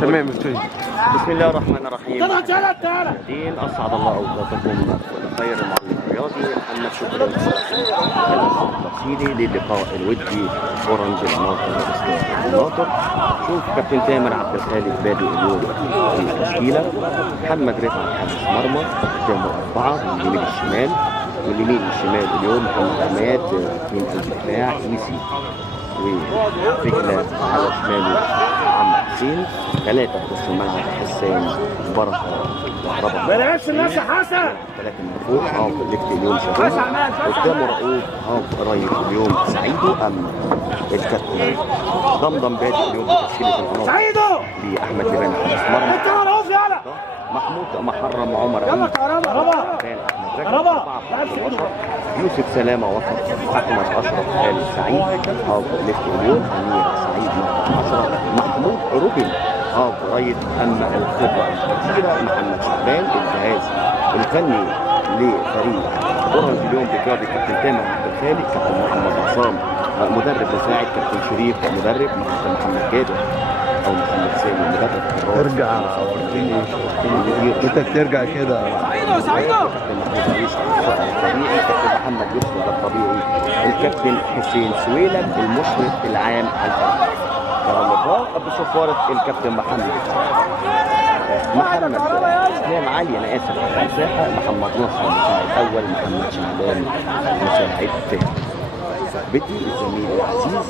تمام مفتوح. بسم الله الرحمن الرحيم. دين اسعد الله اوقاتكم بخير المعلم الرياضي محمد شكري التفصيلي للقاء الودي اورنج الناطر الناطر. شوف كابتن تامر عبد الخالق بادئ اليوم في التشكيله. محمد رفعت حارس مرمى قدامه 4 من اليمين الشمال، من اليمين الشمال اليوم محمد عماد من الدفاع ايسي، ورجله على شماله عمرو حسين، 3 في نص الملعب حسين بركه كهرباء. ما لعبش الناس يا حسن. 3 من فوق ليفت اليوم شغال قدامه رؤوف قريب اليوم سعيدو. اما الكابتن ضمضم بادئ اليوم بتشكيله القناه سعيدو باحمد لبان حارس مرمى، محمود محرم عمر يلا كهرباء يوسف سلامه وسط، احمد اشرف ال سعيد ليفت اليوم، امير سعيد 10 محمود روبن رايت. اما الخبره الكثيره محمد شعبان الجهاز الفني لفريق اورنج اليوم بقياده كابتن تامر عبد الخالق، كابتن محمد عصام مدرب مساعد، كابتن شريف مدرب، كابتن محمد جابر او محمد سامي مدرب. ارجع انت ترجع كده. كابتن محمد يوسف الطبيعي، الكابتن حسين سويلم المشرف العام على الفريق. اللقاء بصفاره الكابتن محمد اسلام علي، انا اسف مساحه، محمد نصر مساعد اول، محمد شعبان مساعد ثاني. صاحبتي الزميل العزيز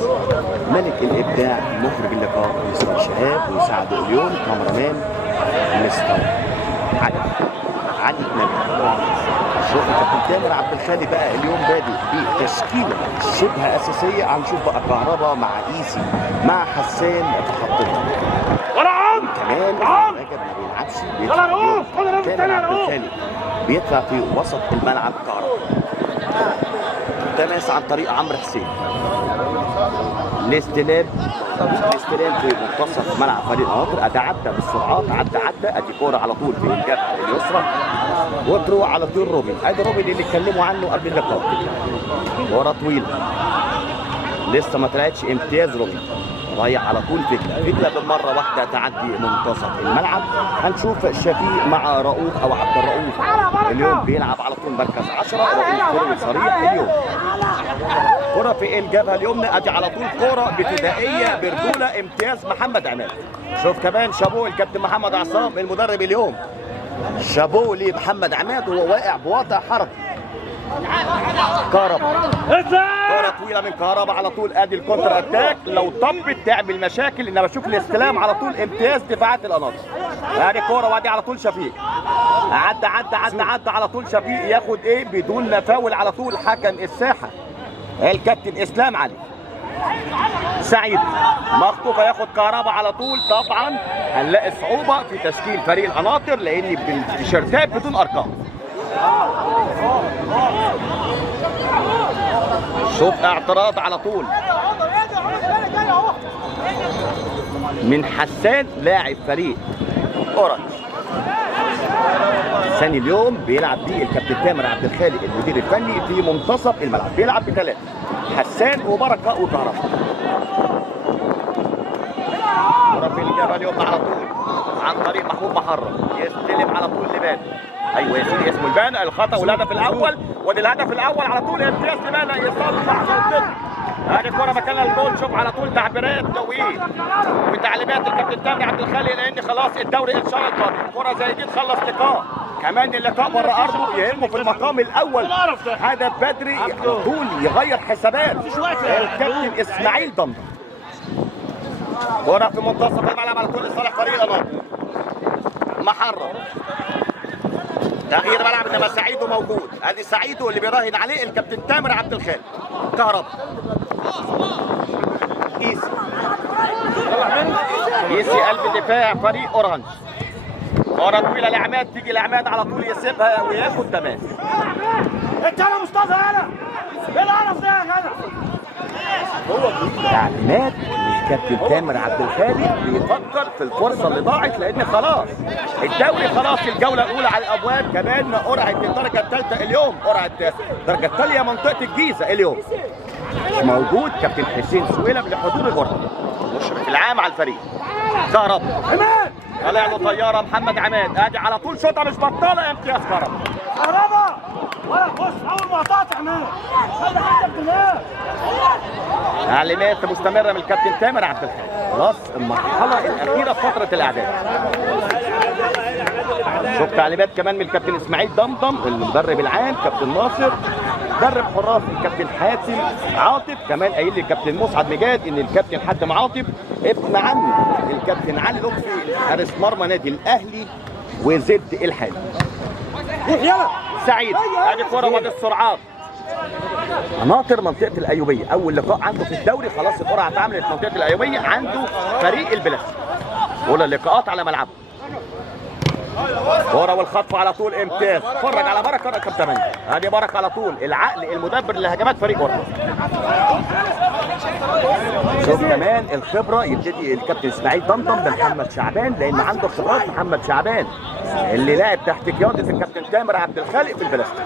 ملك الابداع مخرج اللقاء مستر شهاب، ويساعده اليوم كاميرامان مستر علي نبي. شوف كابتن تامر عبد الخالق بقى اليوم بادئ بتشكيله شبه اساسيه. هنشوف بقى كهرباء مع ايسي مع حسان تخطيطها. كمان رجب ما بيلعبش، بيطلع في وسط الملعب كهرباء، تماس عن طريق عمرو حسين. الاستلام في منتصف ملعب فريق الناطر، اتعدى بالسرعات، عدى ادي كوره على طول في الجبهه اليسرى وتروح على طول روبن. ادي روبن اللي اتكلموا عنه قبل اللقاء، كوره طويله لسه ما طلعتش، امتياز روبن رايح على طول فكره بالمره واحده تعدي منتصف الملعب. هنشوف شفيق مع رؤوف او عبد الرؤوف اليوم بيلعب على طول مركز 10. رؤوف صريح اليوم، كره في الجبهه اليمنى، ادي على طول كره ابتدائيه برجوله، امتياز محمد عماد. شوف كمان شابوه الكابتن محمد عصام المدرب اليوم، شابوه لمحمد عماد وهو واقع بوضع حركي. كهرباء كرة طويلة من كهرباء على طول، ادي الكونتر اتاك، لو طبت تعمل مشاكل. انما بشوف الاستلام على طول، امتياز دفاعات القناطر. ادي كرة وادي على طول شفيق، عدى على طول شفيق، ياخد ايه بدون فاول على طول حكم الساحة الكابتن اسلام علي. سعيد مخطوفه، ياخد كهرباء على طول. طبعا هنلاقي صعوبة في تشكيل فريق القناطر لان بالتيشيرتات بدون ارقام. شوف اعتراض على طول من حسان لاعب فريق اورنج. ثاني اليوم بيلعب بيه الكابتن تامر عبد الخالق المدير الفني في منتصف الملعب، بيلعب ب3 حسان وبركه وكهرباء. كرة في الجبهه اليوم على طول عن طريق محمود محرم، يستلم على طول لبان. ايوه يا سيدي اسمه البان. الخطا والهدف الاول، وادي الهدف الاول على طول، امتياز لبان يصلح الخطا. هذه الكرة مكانها الجول. شوف على طول تعبيرات وتعليمات الكابتن تامر عبد الخالق لان خلاص الدوري ان شاء الله القادم كرة زي دي تخلص لقاء. كمان اللقاء بره ارضه يهمه في المقام الاول، هدف بدري على طول يغير حسابات الكابتن اسماعيل ضمضم. كرة في منتصف الملعب على طول لصالح فريق الناطر. محرم تغيير ملعب، انما سعيدو موجود. ادي سعيدو اللي بيراهن عليه الكابتن تامر عبد الخالق. كهرباء ايسي قلب دفاع فريق اورنج. كرة طويلة لعماد، تيجي لعماد على طول يسيبها وياخد تماس. انت يا مصطفى انا ايه القرف ده يا جدع؟ تعليمات الكابتن تامر عبد الخالق بيفكر في الفرصه اللي ضاعت، لان خلاص الدوري خلاص الجوله الاولى على الابواب، كمان قرعه الدرجه الثالثه اليوم، قرعه الدرجه الثانيه منطقه الجيزه اليوم. مش موجود كابتن حسين سويلم لحضور القرعه، مشرف العام على الفريق. كهرب طلع له طياره محمد عماد، ادي على طول شوطه مش بطاله، امتياز كهرب. كهربا ولا بص اول ما قطعت عماد تعليمات مستمره من الكابتن تامر عبد الخالق، خلاص المرحله الاخيره في فتره الاعداد. شوف تعليمات كمان من الكابتن اسماعيل ضمضم المدرب العام، كابتن ناصر مدرب حراس الكابتن حاتم عاطف، كمان قايل لي الكابتن مسعد مجاد ان الكابتن حاتم عاطف ابن عم الكابتن علي لطفي حارس مرمى نادي الاهلي وزد الحالي. سعيد ادي كره وادي السرعات. قناطر منطقه الايوبيه اول لقاء عنده في الدوري، خلاص القرعه اتعملت منطقه الايوبيه، عنده فريق البلاستيك. اولى اللقاءات على ملعبه. كرة والخطف على طول، امتياز. اتفرج على بركه رقم 8. ادي بركه على طول، العقل المدبر لهجمات فريق اورلاندو. شوف كمان الخبره، يبتدي الكابتن اسماعيل ضمضم بمحمد شعبان، لان عنده خبرات محمد شعبان اللي لاعب تحت قياده الكابتن تامر عبد الخالق في البلاستيك.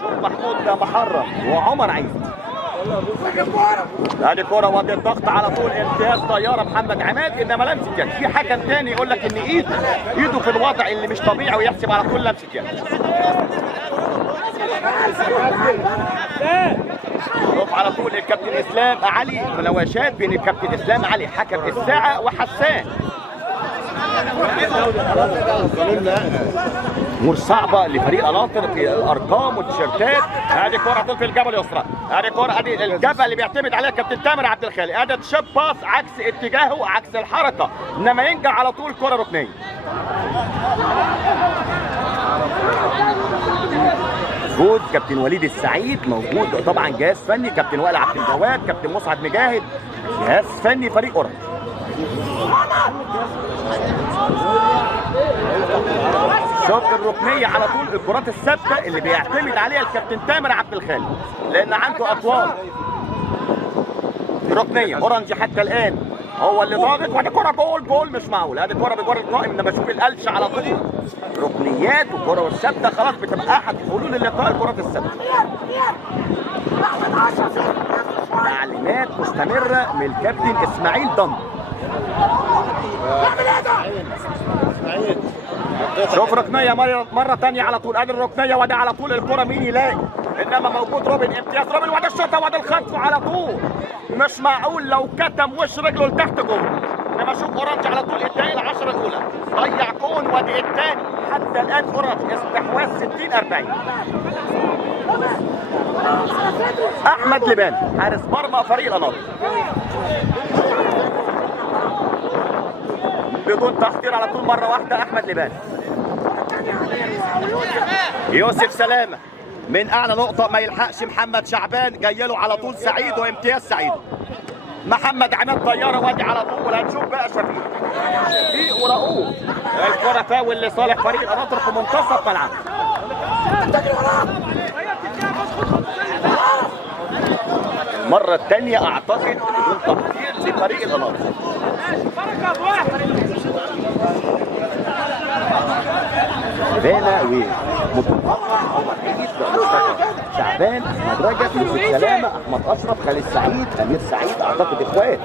شوف محمود محرم وعمر عيد. ادي كرة وادي الضغط على طول، امتياز طياره محمد عماد، انما لمسه يد. في حكم تاني يقول لك ان ايده في الوضع اللي مش طبيعي ويحسب على طول لمسه يد. شوف على طول الكابتن اسلام علي، مناوشات بين الكابتن اسلام علي حكم الساعه وحسان. امور صعبه لفريق قناطر في الارقام والتيشيرتات. ادي كره طول في الجبل اليسرى، ادي كره، ادي الجبهه اللي بيعتمد عليها الكابتن تامر عبد الخالق، ادي تشيب باس عكس اتجاهه عكس الحركه، انما ينجح على طول كره ركنيه. موجود كابتن وليد السعيد، موجود طبعا جهاز فني كابتن وائل عبد الجواد، كابتن مسعد مجاهد، جهاز فني فريق اورلاندو. شوط الركنيه على طول، الكرات الثابته اللي بيعتمد عليها الكابتن تامر عبد الخالق، لان عنده اطوال. ركنيه اورنج حتى الان هو اللي ضاغط، وادي كره جول مش معقول، ادي كره بجوار القائم، انما شوف القلش على طول. ركنيات والكره والثابته خلاص بتبقى احد حلول اللقاء الكرات الثابته. تعليمات مستمره من الكابتن اسماعيل ضمضم. شوف ركنيه مره ثانيه على طول، ادي الركنيه وادي على طول الكره مين يلاقي، انما موجود روبن، امتياز روبن، وادي الشوطه وادي الخطف على طول. مش معقول لو كتم وش رجله لتحت جول، انما شوف اورانج على طول اداء العشره الاولى، ضيع كون وادي الثاني. حتى الان اورانج استحواذ 60-40. احمد لبان حارس مرمى فريق القناطر بدون تخطير على طول مره واحده. احمد لبان، يوسف سلامه من اعلى نقطه ما يلحقش محمد شعبان، جاي له على طول سعيد وامتياز سعيد. محمد عماد طياره وادي على طول، هنشوف بقى شفيق ورؤوف. الكره فاول لصالح فريق القناطر في منتصف ملعب. المره الثانيه اعتقد بدون تخطير لفريق القناطر. بانا شعبان، احمد رجب، يوسف سلامه، احمد اشرف، خالد سعيد، امير سعيد، اعتقد اخوات،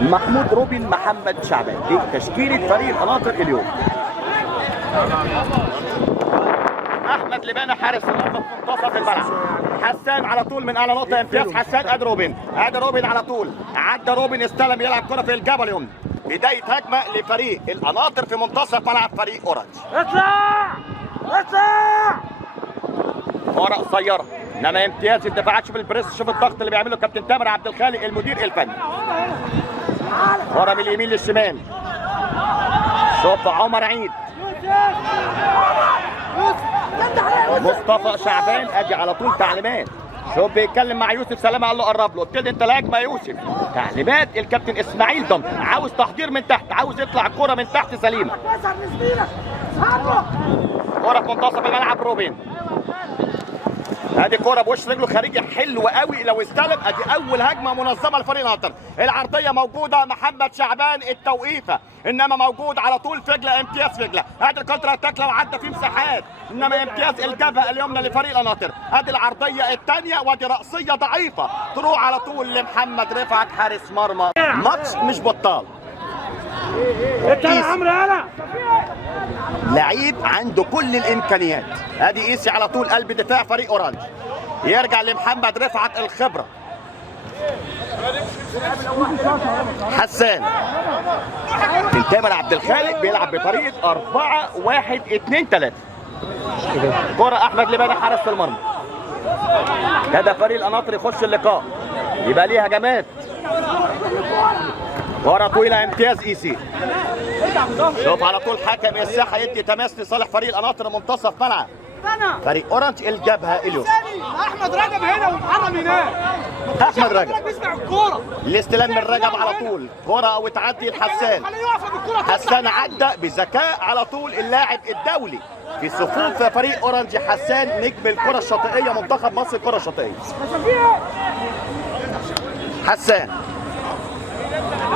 محمود روبن، محمد شعبان. دي تشكيله فريق القناطر اليوم. احمد لبانه حارس النقطه في منتصف الملعب. حسان على طول من اعلى نقطه، امتياز حسان. ادي روبن على طول، عدى روبن، استلم، يلعب كره في الجبل اليمنى. بدايه هجمه لفريق القناطر في منتصف ملعب فريق اورنج. اطلع كره قصيره، انما امتياز الدفاعات. شوف البريس، شوف الضغط اللي بيعمله كابتن تامر عبد الخالق المدير الفني. كره من اليمين للشمال، شوط عمر عيد، مصطفى شعبان. ادي على طول تعليمات، شوف بيتكلم مع يوسف سلامه، قال له قرب له، ابتدي انت الهجمه يا يوسف. تعليمات الكابتن اسماعيل ضمضم، عاوز تحضير من تحت، عاوز يطلع الكره من تحت سليمه. كره في منتصف الملعب، روبن ادي كوره بوش رجله خارجي حلو قوي لو استلم. ادي اول هجمه منظمه لفريق ناطر. العرضيه موجوده محمد شعبان التوقيفه، انما موجود على طول فجله امتياز فجله. ادي الكونتر اتاك لو عدى في مساحات، انما امتياز الجبهه اليمنى لفريق الناطر. ادي العرضيه الثانيه وادي راسيه ضعيفه تروح على طول لمحمد رفعت حارس مرمى. ماتش مش بطال. انت يا عمرو يالا لعيب عنده كل الامكانيات. ادي ايسي على طول قلب دفاع فريق اورانج، يرجع لمحمد رفعت الخبره. حسان تامر عبد الخالق بيلعب بطريقه 4-1-2-3. كره احمد لباني حارس المرمى. هذا فريق القناطر يخش اللقاء، يبقى ليه هجمات. كره طويله امتياز ايسي. شوف على طول حكم الساحه يدي تماس لصالح فريق القناطر منتصف ملعب فريق اورانج الجبهه اليسرى. احمد رجب هنا ومحرم هناك. احمد رجب بيسمع الكوره. الاستلام من رجب على طول، كره وتعدي لحسان. حسان عدى بذكاء على طول اللاعب الدولي في صفوف فريق اورانج. حسان نجم الكره الشاطئيه منتخب مصر الكره الشاطئيه. حسان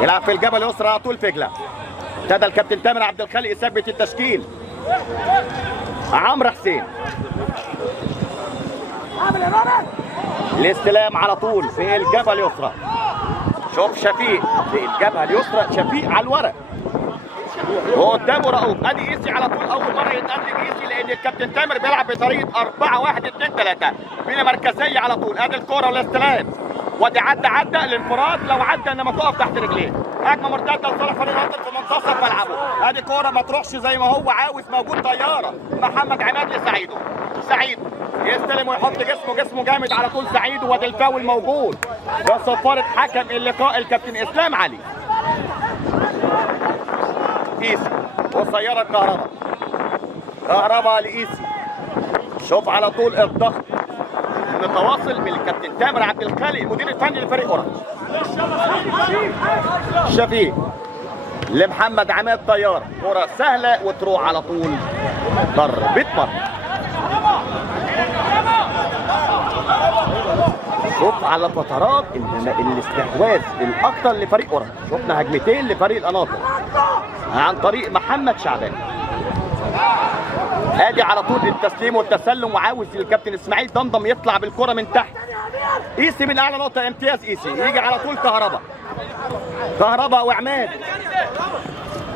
يلعب في الجبهه اليسرى على طول فجله. ابتدى الكابتن تامر عبد الخالق يثبت التشكيل. عمرو حسين الاستلام على طول في الجبهه اليسرى. شوف شفيق في الجبهه اليسرى، شفيق على الورق وقدامه رؤوف. ادي ايسي على طول اول مره يتقدم ايسي لان الكابتن تامر بيلعب بطريقه 4-1-2-3 بين مركزيه على طول. ادي الكوره والاستلام وادي عدى الانفراد لو عدى انما تقف تحت رجليه. هجمه مرتده لصالح فريق ناطر في منتصف ملعبه. ادي كوره ما تروحش زي ما هو عاوز، موجود طياره. محمد عماد لسعيدو. سعيد يستلم ويحط جسمه جامد على طول سعيدو. وادي الفاول موجود بصفاره حكم اللقاء الكابتن اسلام علي. ايسي وسياره كهرباء لايسي. شوف على طول الضغط متواصل من الكابتن تامر عبد الخالق المدير الفني لفريق اورانج. شفيق لمحمد عماد طيار، كرة سهلة وتروح على طول ضربة مرمى. شوف على فترات الاستحواذ الاكثر لفريق اورانج. شفنا هجمتين لفريق القناطر عن طريق محمد شعبان. ادي على طول التسليم والتسلم وعاوز الكابتن اسماعيل دمدم يطلع بالكره من تحت. ايسي من اعلى نقطه امتياز ايسي، يجي على طول كهرباء وعماد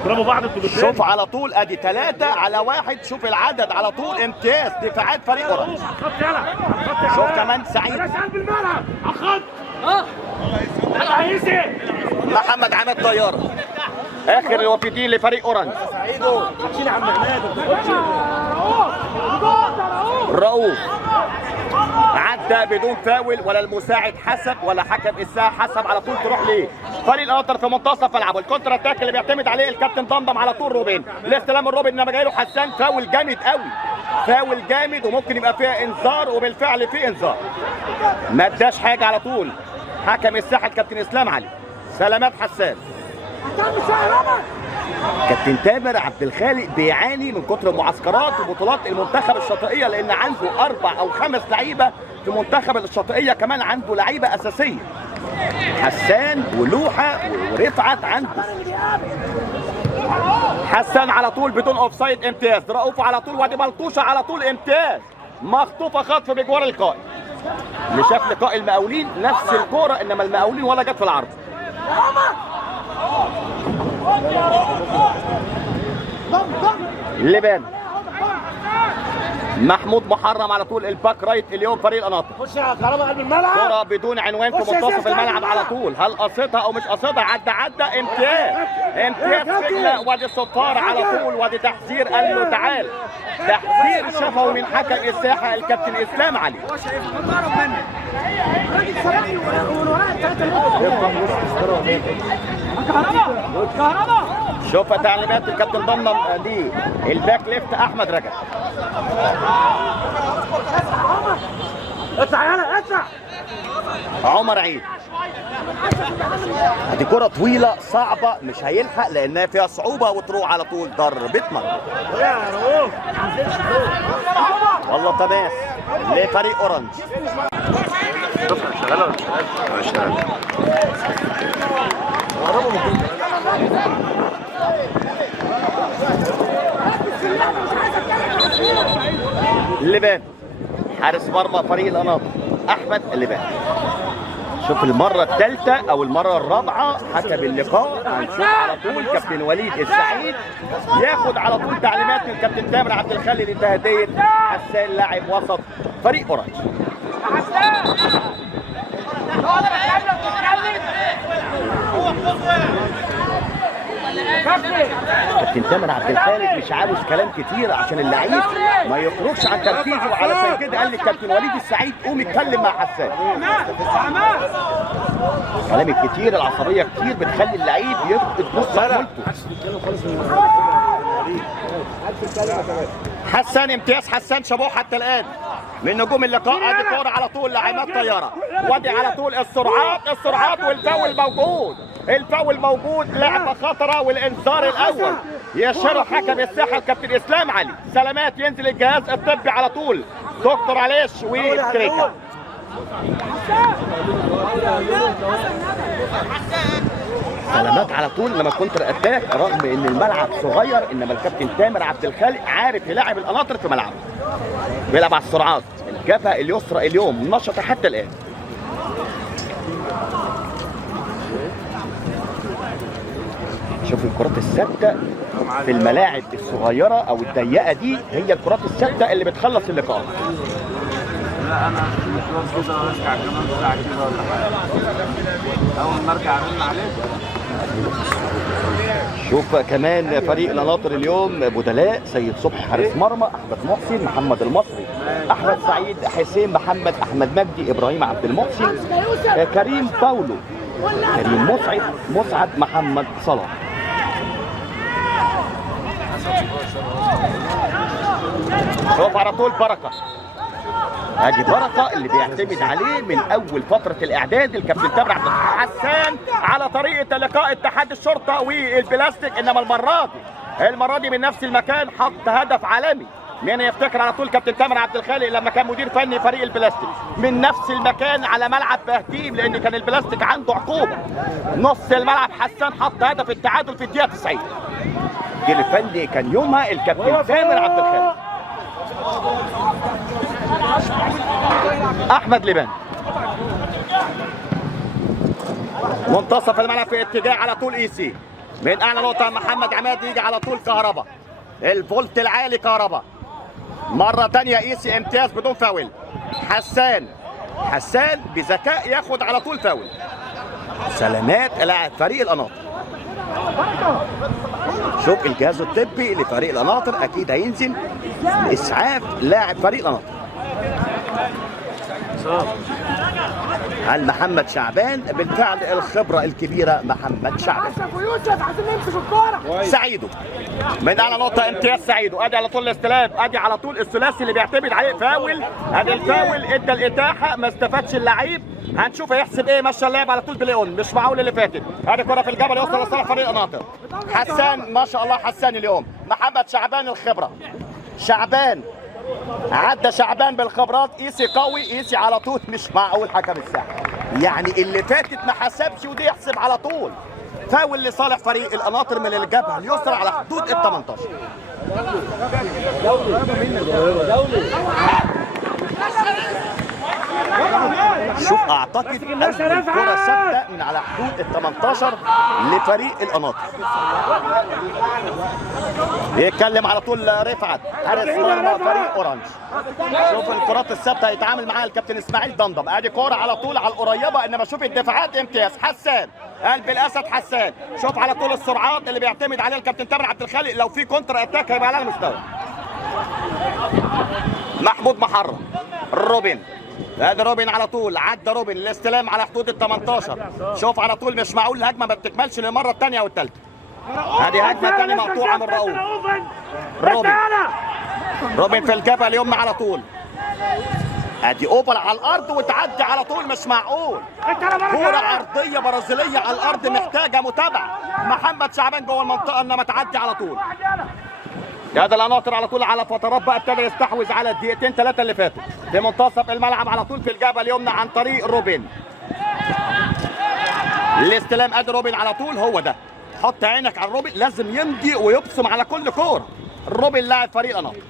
ضربوا بعض. شوف على طول ادي 3-1. شوف العدد على طول امتياز دفاعات فريق اورانج. شوف كمان سعيد بالملعب على الخط. محمد عماد طياره اخر الوافدين لفريق اورانج. رؤوف عدى بدون فاول ولا المساعد حسب ولا حكم الساحه حسب. على طول تروح ليه فريق القناطر في منتصف ملعبه. الكونتر اتاك اللي بيعتمد عليه الكابتن دمدم على طول روبين. الاستلام الروبين انما جاي له حسان. فاول جامد قوي، فاول جامد وممكن يبقى فيها انذار وبالفعل في انذار. ما اداش حاجه على طول حكم الساحه الكابتن اسلام علي. سلامات حسان. كابتن تامر عبد الخالق بيعاني من كتر معسكرات وبطولات المنتخب الشاطئيه لان عنده 4 أو 5 لعيبه في منتخب الشاطئيه، كمان عنده لعيبه اساسيه حسان ولوحه ورفعت عنده. حسان على طول بدون اوفسايد امتياز. رؤوف على طول وادي ملطوشه على طول امتياز. مخطوفه خطف بجوار القائم. اللي شاف لقاء المقاولين نفس الكوره انما المقاولين ولا جت في العرض. لبان محمود محرم على طول الباك رايت اليوم فريق القناطر. خش يا كهرباء قلب الملعب. كرة بدون عنوان في منتصف الملعب على طول. هل قصدها او مش قصدها؟ عدى امتياز فجلة. وادي الصفار على طول وادي تحذير. قال له تعال. تحذير شفوي من حكم الساحه الكابتن اسلام علي. شوف تعليمات الكابتن ضمن دي الباك ليفت احمد رجب. اطلع يلا اطلع. عمر عيد. دي كرة طويلة صعبة مش هيلحق لأنها فيها صعوبة وتروح على طول ضربة مرمى. والله تماس لفريق اورنج. شغاله ولا مش شغاله؟ اللبان حارس مرمى فريق القناطر احمد اللبان. شوف المره الثالثه او المره الرابعه حكم اللقاء. هنشوف على طول كابتن وليد السعيد ياخد على طول تعليمات من كابتن تامر عبد الخالق لتهدئه حسان لاعب وسط فريق اورنج. كابتن تامر عبد الخالق مش عاوز كلام كتير عشان اللعيب ما يخرجش عن تركيزه، وعلشان كده قال للكابتن وليد السعيد قوم اتكلم مع حسان. كلام الكتير العصبيه كتير بتخلي اللعيب يفقد نص عملته. حسان امتياز حسان شابوه حتى الان من نجوم اللقاء. ادي كوره على طول لعماد طياره، وادي على طول السرعات والفاول موجود. الفاول موجود، لعبه خطره والانذار الاول يشير حكم الساحه الكابتن اسلام علي. سلامات ينزل الجهاز الطبي على طول دكتور عليش وكريكا. سلامات على طول لما كونتر اتاك، رغم ان الملعب صغير انما الكابتن تامر عبد الخالق عارف يلاعب القناطر في ملعبه. بيلعب على السرعات. الجبهه اليسرى اليوم نشطه حتى الان. شوف الكرات الثابته في الملاعب الصغيره او الضيقه دي هي الكرات الثابته اللي بتخلص اللقاء. لا انا مش كده ارجع كمان ساعه كده ولا حاجه. اول ما ارجع ارن عليك. شوف كمان فريق القناطر اليوم بدلاء: سيد صبحي حارس مرمى، احمد محسن، محمد المصري، احمد سعيد، حسين محمد، احمد مجدي، ابراهيم عبد المحسن، كريم باولو، كريم مسعد، محمد صلاح. شوف على طول بركه. ادي بركه اللي بيعتمد عليه من اول فتره الاعداد الكابتن تامر عبد الحسان على طريقه لقاء اتحاد الشرطه والبلاستيك. انما المره دي من نفس المكان حط هدف عالمي. مين يفتكر على طول كابتن تامر عبد الخالق لما كان مدير فني فريق البلاستيك من نفس المكان على ملعب بهتيم، لان كان البلاستيك عنده عقوبه. نص الملعب حسان حط هدف التعادل في الدقيقه 90. المدير الفني كان يومها الكابتن تامر عبد الخالق. احمد لبان منتصف الملعب في اتجاه على طول ايسي. من اعلى نقطه محمد عماد يجي على طول كهربا. الفولت العالي كهربا. مره ثانيه ايسي امتياز بدون فاول. حسان بذكاء ياخد على طول فاول. سلامات لاعب فريق القناطر. شوف الجهاز الطبي لفريق القناطر اكيد هينزل اسعاف لاعب فريق القناطر. هل محمد شعبان بالفعل الخبره الكبيره محمد شعبان. سعيدو من اعلى نقطه امتياز سعيدو. ادي على طول الاستلام، ادي على طول الثلاثي اللي بيعتمد عليه فاول. ادي الفاول ادى الاتاحه ما استفادش اللعيب. هنشوف هيحسب ايه. مشى اللعب على طول بليون مش معقول اللي فاتت. ادي كره في الجبل يوصل لصالح فريق القناطر. حسان ما شاء الله حسان اليوم. محمد شعبان الخبره. شعبان عدى شعبان بالخبرات. ايسي قوي. ايسي على طول مش معقول حكم الساحه. يعني اللي فاتت ما حسبش ودي يحسب على طول. فاول لصالح فريق القناطر من الجبهه اليسرى على حدود ال 18. شوف اعتقد اول كره ثابته من على حدود ال 18 لفريق القناطر. يتكلم على طول رفعت حارس مرمى فريق اورنج. شوف الكرات الثابته هيتعامل معاها الكابتن اسماعيل دندم. ادي كوره على طول على القريبه، انما شوف الدفاعات امتياز. حسان قلب الاسد حسان. شوف على طول السرعات اللي بيعتمد عليها الكابتن تامر عبد الخالق. لو في كونتر اتاك هيبقى على المستوى. محمود محرم. روبن. ادي روبن على طول. عدى روبن الاستلام على حدود ال 18. شوف على طول مش معقول الهجمه ما بتكملش للمره الثانيه والثالثه. هذه هجمه ثانيه مقطوعه من رؤوف. روبن في الجبهه اليمنى على طول. ادي اوفر على الارض وتعدي على طول مش معقول. كوره عرضيه برازيليه على الارض محتاجه متابعه. محمد شعبان جوه المنطقه انما تعدي على طول. هذا القناطر على طول على فترات بقى ابتدى يستحوذ على الدقيقتين 3 اللي فاتوا في منتصف الملعب على طول في الجبهه اليمنى عن طريق روبن. الاستلام ادي روبن على طول، هو ده. حط عينك على روبن، لازم يمضي ويبصم على كل كوره. روبن لاعب فريق القناطر.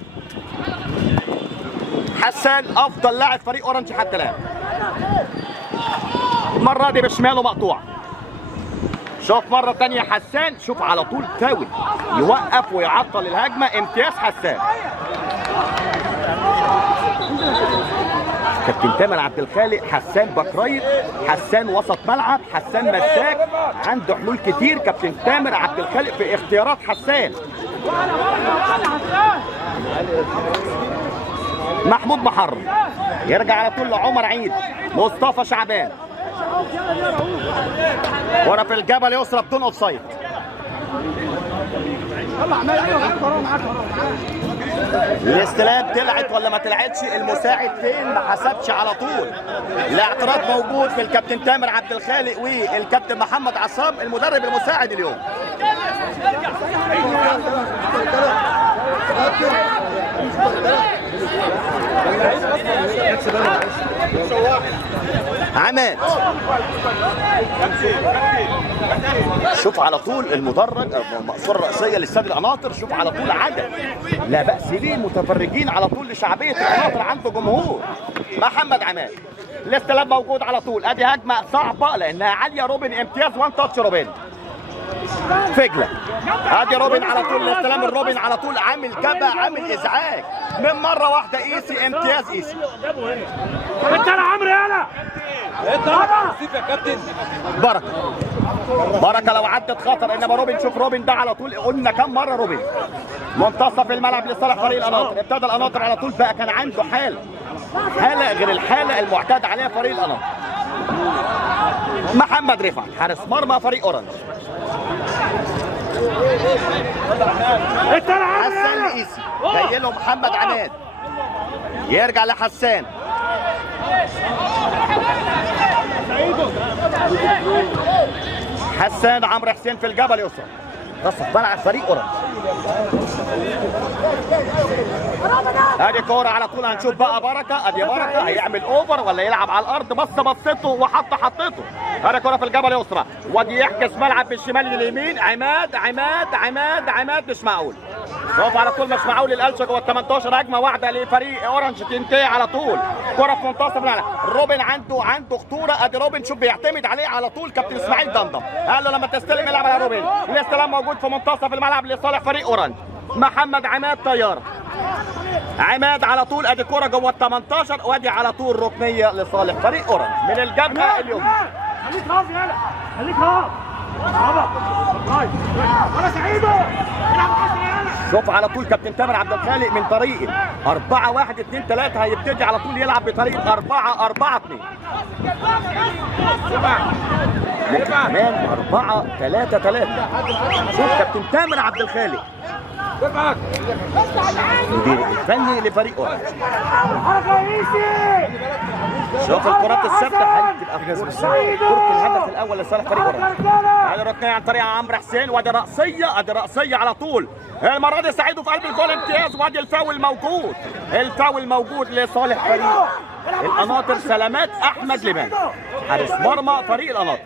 حسان افضل لاعب فريق اورنج حتى الان. المره دي بشماله مقطوعه. شوف مرة تانية حسان، شوف على طول فاول يوقف ويعطل الهجمة. امتياز حسان. كابتن تامر عبد الخالق، حسان باك رايت، حسان وسط ملعب، حسان مساك، عنده حلول كتير. كابتن تامر عبد الخالق في اختيارات حسان. محمود محرم يرجع على طول لعمر عيد. مصطفى شعبان، ورا في الجبهه اليسرى بدون اوف سايد. الاستلام طلعت ولا ما طلعتش؟ المساعد فين؟ ما حسبش على طول. الاعتراض موجود في الكابتن تامر عبد الخالق والكابتن محمد عصام المدرب المساعد اليوم. عماد شوف على طول المدرج المقصوره الرئيسيه لاستاد القناطر. شوف على طول عدد لا باس به متفرجين على طول لشعبيه القناطر، عنده جمهور. محمد عماد الاستلام موجود على طول. ادي هجمه صعبه لانها عاليه. روبن امتياز، وان تاتش روبن فجله. ادي روبن على طول الاستلام. الروبن على طول عامل جبهه، عامل ازعاج من مره واحده. ايسي امتياز. ايسي انت يا عمرو يالا انت يا كابتن. بركه لو عدت خطر، انما روبن شوف روبن ده على طول. قلنا كم مره روبن. منتصف الملعب لصالح فريق القناطر. ابتدى القناطر على طول بقى كان عنده حاله غير الحاله المعتاد عليها فريق القناطر. محمد رفعت حارس مرمى فريق اورنج. حسان ايسي جاي له محمد عماد، يرجع لحسان. حسان عمرو حسين في الجبهه اليسرى. نصف ملعب فريق اورنج. ادي كوره على طول. هنشوف بقى بركه. ادي بركه هيعمل اوفر ولا يلعب على الارض. بصته وحطته. ادي كوره في الجبهه اليسرى، وادي يحجز ملعب بالشمال لليمين. عماد مش معقول. شوف على طول مش معقول. القلشه جوه ال 18. هجمه واحده لفريق اورنج تنتهي على طول. كوره في منتصف الملعب. روبن عنده خطوره. ادي روبن شوف بيعتمد عليه على طول كابتن اسماعيل دندم. قال له لما تستلم العب على روبن. الاستلام موجود في منتصف الملعب لصالح فريق اورنج. محمد عماد طياره. عماد على طول. ادي كوره جوه ال 18 وادي على طول ركنيه لصالح فريق اورنج من الجبهه اليوم. خليك راضي يالا، خليك راضي. ولا سعيد شوف على طول كابتن تامر عبد الخالق من طريقه 4-1-2-3 هيبتدي على طول يلعب بطريقه 4-4-2. كمان 4-3-3. شوف كابتن تامر عبد الخالق المدير الفني لفريق اورنج. شوف الكرات الثابته هتبقى كرة الهدف الاول لصالح فريق اورنج. ادي ركنيه عن طريق عمرو حسين، وادي رأسيه على طول. المره دي سعيد في قلب الجول امتياز، وادي الفاول موجود لصالح فريق القناطر. سلامات احمد لبان حارس مرمى فريق القناطر.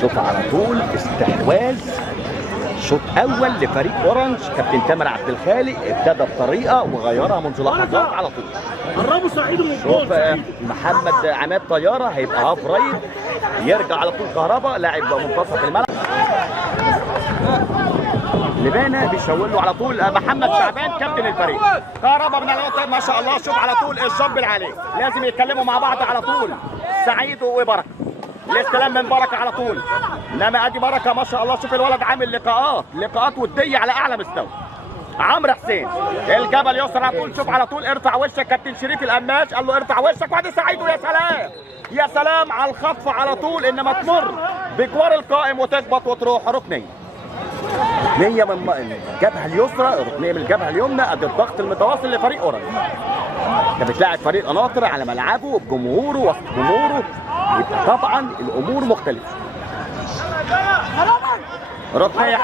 شوط على طول استحواذ شوط اول لفريق اورنج. كابتن تامر عبد الخالق ابتدى بطريقه وغيرها منذ لحظات على طول. قربوا سعيد من شوف محمد عماد طياره هيبقى هاف رايت، يرجع على طول كهربا لاعب منتصف الملعب. لبانه بيشاور له على طول محمد شعبان كابتن الفريق. كهربا من الوقت ما شاء الله. شوف على طول الجب العالي، لازم يتكلموا مع بعض على طول سعيد وبركه. الاستلام من بركه على طول، انما ادي بركه ما شاء الله. شوف الولد عامل لقاءات وديه على اعلى مستوى. عمرو حسين الجبهه اليسرى على طول. شوف على طول ارفع وشك. كابتن شريف القماش قال له ارفع وشك، وادي سعيد. يا سلام على الخطف على طول، انما تمر بجوار القائم وتخبط وتروح ركنيه. ركنيه من الجبهه اليسرى، ركنيه من الجبهه اليمنى. ادي الضغط المتواصل لفريق اورنج. انت بتلاعب فريق القناطر على ملعبه بجمهوره وسط جمهوره، يبقى طبعا الامور مختلفه. ركنيه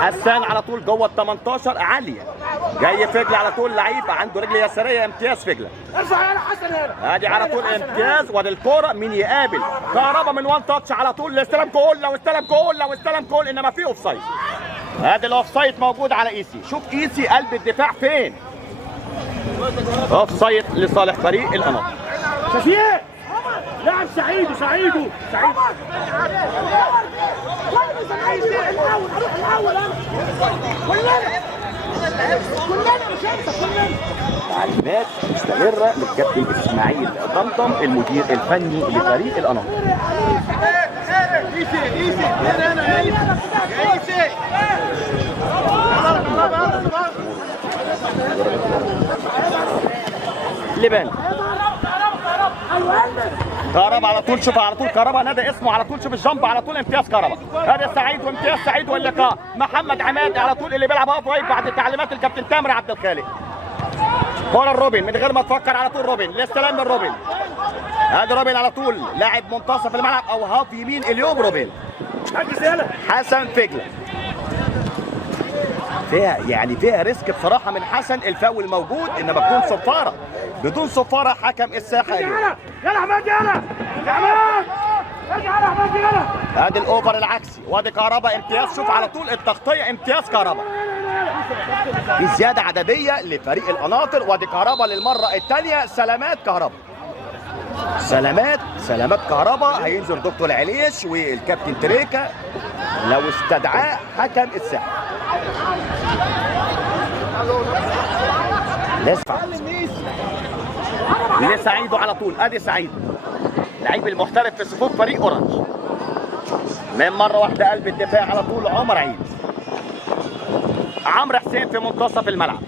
حسان على طول جوه ال 18 عاليه، جاي فجله على طول، لعيب عنده رجل يساريه، امتياز فجله. ارفع يا حسن هنا. ادي على طول امتياز. وادي الكوره مين يقابل؟ كهربا من وان تاتش على طول، الاستلام جول، لو استلم جول انما في اوف سايد. ادي الاوف سايد موجود على ايسي. شوف ايسي قلب الدفاع فين. اوف سايد لصالح فريق القناطر. شفيق لاعب سعيد. تعليمات مستمره للكابتن اسماعيل طمطم المدير الفني لفريق القناطر. لبان كهربا على طول، شوف على طول كهربا نادى اسمه على طول، شوف الجنب على طول، امتياز كهربا. هذا سعيد وامتياز سعيد واللقاء. محمد عماد على طول اللي بيلعب هاف رايت بعد تعليمات الكابتن تامر عبد الخالق. كوره الروبن من غير ما تفكر على طول، روبن الاستلام من روبن. هذا روبن على طول لاعب منتصف الملعب او هاف يمين اليوم. روبن حسن فجله فيها ريسك بصراحه من حسن. الفاول موجود انما بدون صفاره، بدون صفاره حكم الساحه. يلا احمد يلا ادي الاوفر العكسي. وادي كهربا امتياز. شوف على طول التغطيه، امتياز كهربا. في زياده عدديه لفريق القناطر. وادي كهربا للمره الثانيه. سلامات كهربا، سلامات كهربا. هينزل دكتور عليش والكابتن تريكا لو استدعاه حكم الساحه. نسفع لسعيد على طول. ادي سعيد لعيب المحترف في صفوف فريق اورنج. من مره واحده قلب الدفاع على طول عمر عيد. عمرو حسين في منتصف الملعب.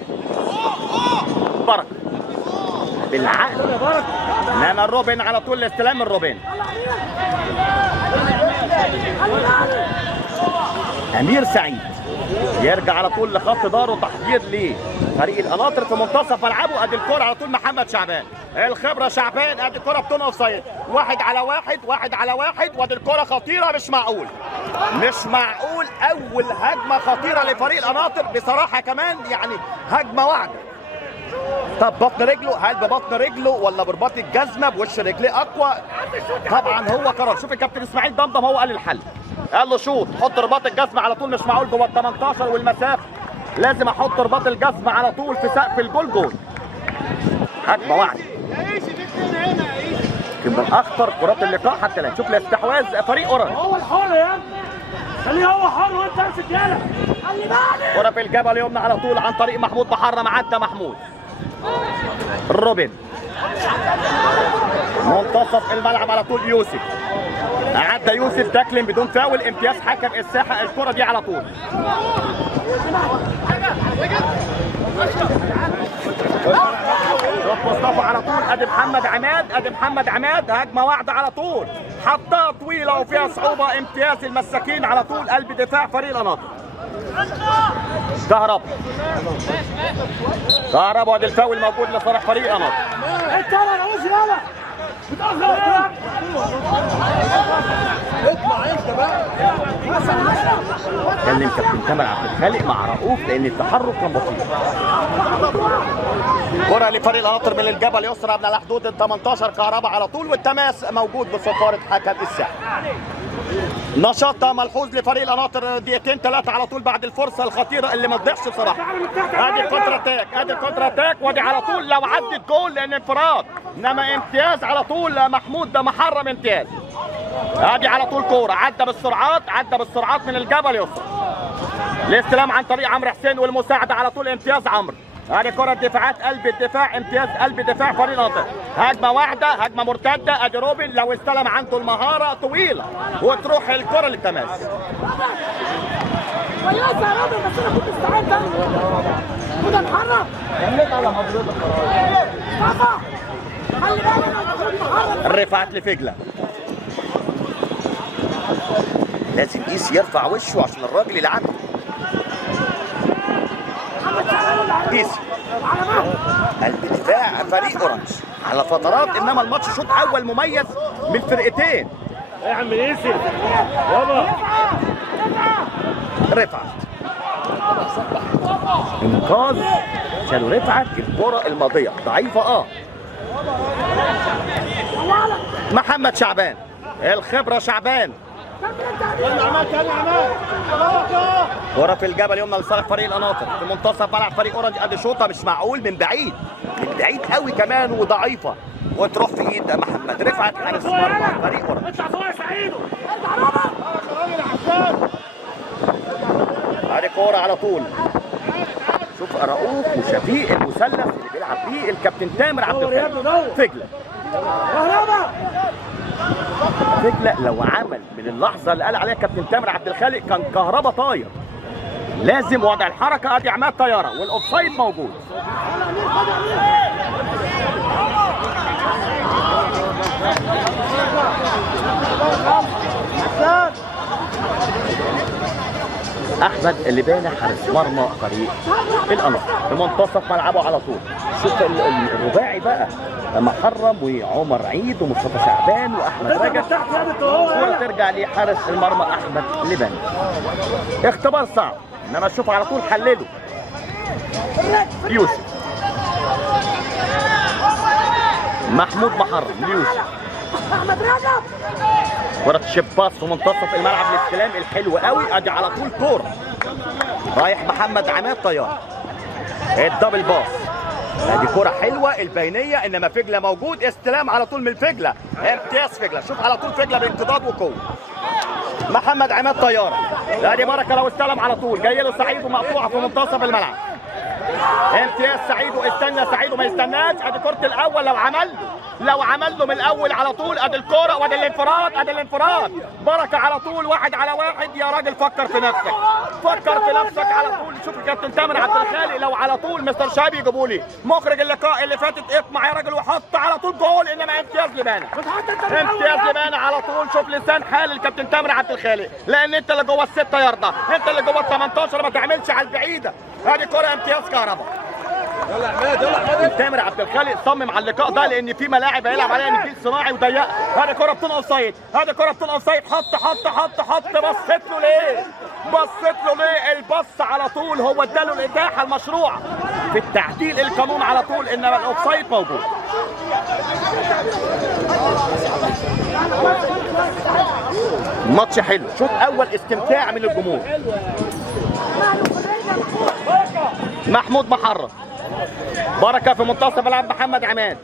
بركه بالعقل، انما الروبن على طول الاستلام من روبن. امير سعيد يرجع على طول لخط داره، تحضير لفريق القناطر في منتصف ملعبه. ادي الكره على طول محمد شعبان، الخبره شعبان. ادي الكره بدون اوف سايد، 1 على 1. وادي الكره خطيره، مش معقول اول هجمه خطيره لفريق القناطر بصراحه. كمان يعني هجمه واحده. طب بطن رجله، هل ببطن رجله ولا برباط الجزمه بوش رجليه اقوى؟ طبعا هو قرر. شوف الكابتن اسماعيل ضمضم هو قال الحل، قال له شوط، حط رباط الجزمه على طول، مش معقول جوه ال 18 والمسافه، لازم احط رباط الجزمه على طول في سقف الجول. جول هجمه واحده. يمكن من اخطر كرات اللقاء حتى الان. شوف الاستحواذ فريق اورنج. هو الحر يا ابني، خليه هو حر وانت امسك يالا. كره في الجبهه اليمنى على طول عن طريق محمود محرم. عدى محمود. روبن منتصف الملعب على طول. يوسف عدى يوسف تاكلين بدون فاول. امتياز حكم الساحه. الكره دي على طول مصطفى على طول. ادي محمد عماد. هجمه واحده على طول، حطها طويله وفيها صعوبه. امتياز المساكين على طول قلب دفاع فريق القناطر. كهربا. وادي الفاول موجود لصالح فريق القناطر. انت يلا عاوز يلا متاخر. اطلع انت بقى. اتكلم كابتن تامر عبد الخالق مع رؤوف لان التحرك كان بطيء. كرة لفريق القناطر من الجبهه اليسرى من على حدود ال 18. كهربا على طول، والتماس موجود بصفاره حكم الساحه. نشاط ملحوظ لفريق القناطر. دقيقتين 3 على طول بعد الفرصه الخطيره اللي ما تضيعش بصراحه. ادي الكونتر اتاك، وادي على طول لو عدت جول لان انفراد. انما امتياز على طول محمود ده محرم. امتياز ادي على طول كوره، عدى بالسرعات من الجبهه اليسرى. الاستلام عن طريق عمرو حسين والمساعده على طول. امتياز عمرو. ادي كره دفاعات قلب الدفاع. امتياز قلب دفاع فريق القناطر. هجمه واحده، هجمه مرتده. ادي روبن لو استلم عنده المهاره طويله وتروح الكره للتماس. كويسه يا روبن، بس انا كنت استعد كده نحرك. كملت على حضرتك. خلي بالك الرفعت لفجله. لازم قيس يرفع وشه عشان الراجل يلعبه. قيس قلب دفاع فريق اورنج على فترات، انما الماتش شوط اول مميز من الفرقتين. يا عم ياسر يابا رفعت انقاذ، شالوا رفعت الكرة الماضية ضعيفة. محمد شعبان الخبرة، شعبان كرة في الجبل يمنى لصالح فريق القناطر في منتصف ملعب فريق اورنج. ادي شوطة مش معقول من بعيد، من بعيد قوي كمان وضعيفة، وتروح في ايد محمد رفعت حارس مرمى فريق اورنج. اطلع فوق يا سعيد. ادي كورة على طول. شوف رؤوف وشفيق المثلث اللي بيلعب بيه الكابتن تامر عبد الخالق. فجلة لو عمل من اللحظة اللي قال عليها كابتن تامر عبد الخالق كان كهربا طاير. لازم وضع الحركة. ادي عماد طيارة والاوفسايد موجود. احمد اللبانه حارس مرمى فريق القناطر في منتصف ملعبه على طول. شوف الرباعي بقى، محرم وعمر عيد ومصطفى شعبان واحمد رجب. الكوره ترجع لحارس المرمى احمد لبانه. اختبار صعب، انما شوف على طول حلله يوسف. محمود محرم ليوسف. احمد رجب كرة شباص في منتصف الملعب للاستلام الحلو قوي. ادي على طول كورة رايح محمد عماد طيار، الدبل باص. ادي كرة حلوة البينية، انما فجلة موجود. استلام على طول من الفجلة، امتياز فجلة. شوف على طول فجلة بانقضاض وقوة. محمد عماد طيارة. ادي بركة لو استلم على طول، جاي له سعيد ومقطوعة في منتصف الملعب. امتياز سعيد، واستنى سعيد وما يستناش. ادي كرة الاول لو عمل له من الاول على طول. ادي الكرة وادي الانفراد. بركة على طول، 1 على 1. يا راجل فكر في نفسك، على طول. شوف الكابتن تامر عبد الخالق لو على طول مستر شهاب يجيبوا لي مخرج اللقاء اللي فاتت اطمع يا راجل وحط على طول جول. انما امتياز لبانه على طول. شوف لسان حال الكابتن تامر عبد الخالق، لان انت اللي جوه ال6 ياردة، انت اللي جوه ال18، ما تعملش على البعيده. ادي كرة امتياز كهربا. يلا عماد تامر عبد الخالق صمم على اللقاء ده، لان في ملاعب هيلعب عليها نجيل صناعي وضيقه. هذه كرة بتون اوف سايد، حط. بصيت له ليه؟ البص على طول هو اداله الاتاحه المشروعه في التعديل القانون على طول، انما الاوفسايد موجود. ماتش حلو، شوط اول استمتاع من الجمهور. محمود محرم، بركه في منتصف ملعب محمد عماد.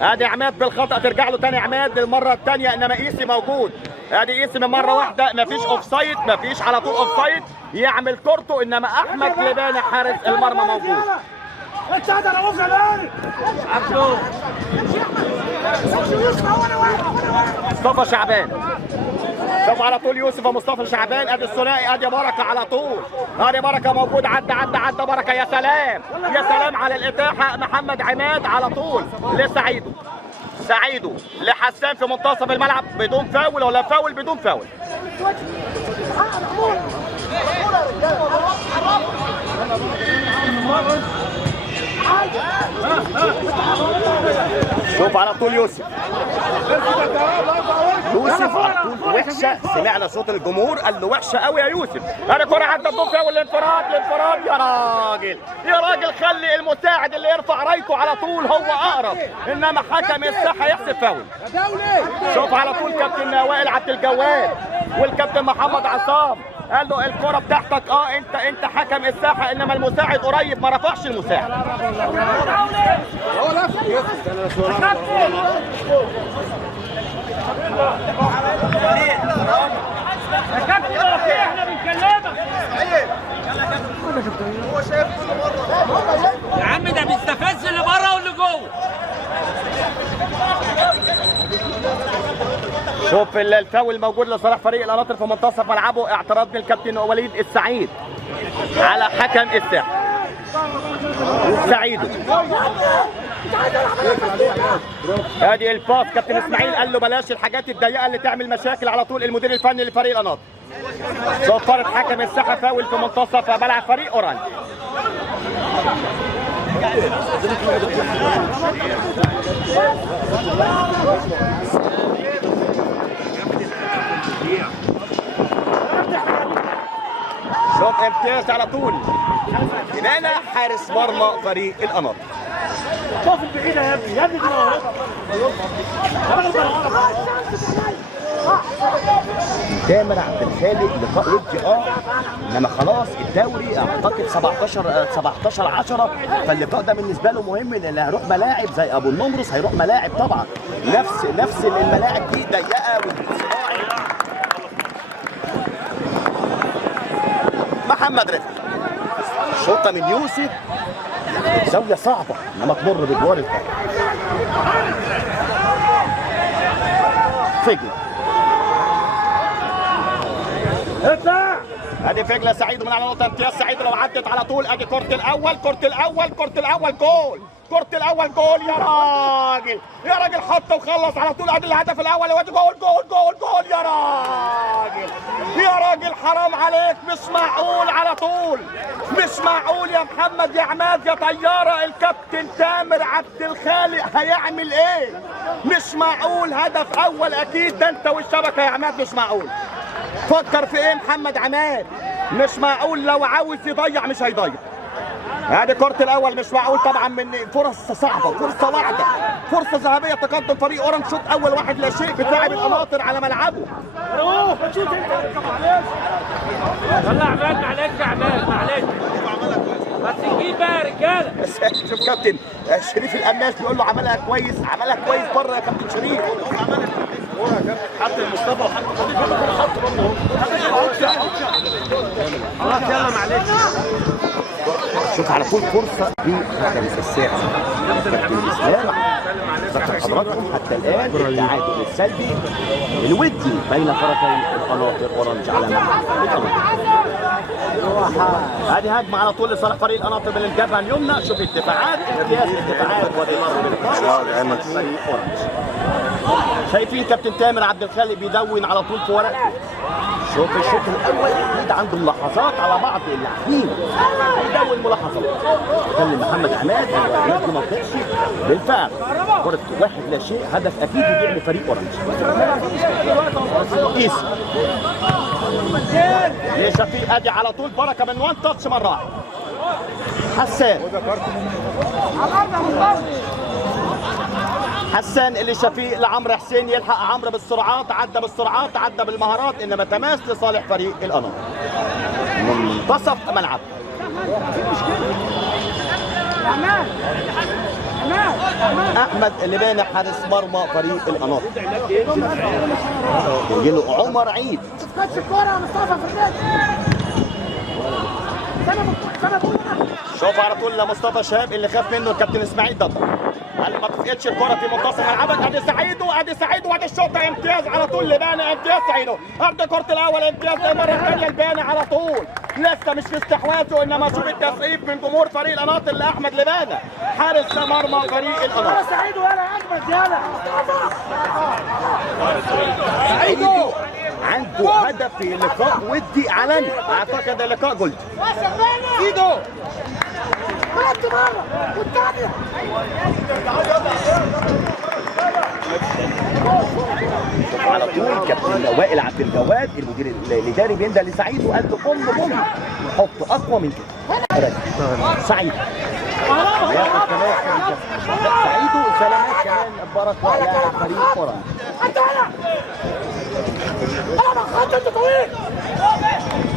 ادي عماد بالخطا، ترجع له تاني عماد للمره الثانيه، انما قيسي موجود. ادي قيسي من مره واحده، مفيش اوفسايد، مفيش على طول اوفسايد يعمل كورته، انما احمد لبانه حارس المرمى موجود. مصطفى شعبان، شوف على طول يوسف ومصطفى شعبان. ادي الثنائي، ادي بركه على طول. ادي بركه موجود، عدى بركه. يا سلام على الاتاحه. محمد عماد على طول سعيدو لحسان في منتصف الملعب بدون فاول ولا فاول بدون فاول. شوف على طول يوسف على طول وحشه. سمعنا صوت الجمهور قال له وحشه قوي يا يوسف. انا كره عدت بدون فاول. الانفراد يا راجل خلي المساعد اللي يرفع رايته على طول هو اقرب، انما حكم الساحه يحسب فاول. شوف على طول كابتن وائل عبد الجواد والكابتن محمد عصام قال له الكره بتاعتك. انت حكم الساحه، انما المساعد قريب ما رفعش المساعد. يا كابتن احنا بنكلمك يا عم، ده بيستفز اللي بره واللي جوه. شوف الفاول موجود لصالح فريق القناطر في منتصف ملعبه. اعتراض من الكابتن وليد السعيد على حكم الساحه. سعيد ادي الباس كابتن اسماعيل قال له بلاش الحاجات الضيقه اللي تعمل مشاكل على طول. المدير الفني لفريق القناطر صفرت حكم الساحه فاول في منتصف ملعب فريق اورنج. شوط امتياز على طول إمانة حارس مرمى فريق القناطر. شوف البعيدة يا ابني يا ابني تامر عبد الخالق لقاء ودي انما خلاص الدوري اعتقد 17/10 فاللقاء ده بالنسبه له مهم لان هيروح ملاعب زي ابو النمرس هيروح ملاعب طبعا نفس الملاعب دي ضيقه والصناعي. محمد رفعت شوطه من يوسف زاويه صعبه انما تمر بدوار الفرق. فجل اطلع ادي فجله سعيد من على نقطه امتياز. سعيد لو عدت على طول ادي كره الاول جول يا راجل حط وخلص على طول. ادي الهدف الاول وادي جول يا راجل حرام عليك مش معقول على طول مش معقول يا محمد يا عماد يا طياره. الكابتن تامر عبد الخالق هيعمل ايه؟ مش معقول هدف اول اكيد ده انت والشبكه يا عماد مش معقول. فكر في ايه محمد عماد؟ مش معقول لو عاوز يضيع مش هيضيع. ادي كرة الاول مش معقول طبعا من فرص صعبة فرصة واحدة فرصة ذهبية تقدم فريق اورنج شوط اول 1-0 بتلعب القناطر على ملعبه. يلا عماد معلش يا عماد معلش بس نجيب بقى يا رجالة. شوف كابتن شريف القماش بيقول له عملها كويس بره يا كابتن شريف. حط المصطفى وحط خلاص يلا معلش. شوف على طول فرصة دي حكم الساحة كابتن اسلام ذكر حضراتكم حتى الآن التعادل السلبي الودي بين فريقي القناطر اورنج على ملعب هذه هجمة على طول لصالح فريق القناطر من الجبهة اليمنى. شوف الدفاعات امتياز الدفاعات وبيمر فريق اورنج. شايفين كابتن تامر عبد الخالق بيدون على طول في ورقته. شوف الشوط الاول اكيد عنده ملاحظات على بعض اللاعبين هيدون ملاحظات. كلم محمد عماد هو ما طلعش بالفعل كرة 1-0 هدف اكيد يبيع لفريق اورنج. قيس يا شفيق ادي على طول بركه من وان تاتش مره واحده. حسان اللي شفيق لعمرو حسين يلحق عمرو بالسرعات عدى بالمهارات انما تماس لصالح فريق القناطر من منتصف ملعب. احمد اللي بانى حارس مرمى فريق القناطر. يجي له عمر عيد. شوف على طول لمصطفى شهاب اللي خاف منه الكابتن اسماعيل ضد قال ما تفقدش الكره في منتصف ملعبك. ادي سعيد وادي الشوطه امتياز على طول لبانه امتياز سعيد. ادي كره الاول امتياز المره الثانيه لبانه على طول لسه مش في استحواذه انما شوف التسقيف من جمهور فريق القناطر لاحمد لبانه حارس مرمى فريق القناطر. سعيد ولا اجمد يلا سعيد عنده هدف في لقاء ودي عالمي اعتقد لقاء جولد. ايده ثلاث مرة والثانية على طول كابتن وائل عبد الجواد المدير الاداري بيندى لسعيد وقال له قم حط اقوى من كده. سعيد ياخد كمان سعيد وسلامات كمان بركه لاعب فريق اورنج.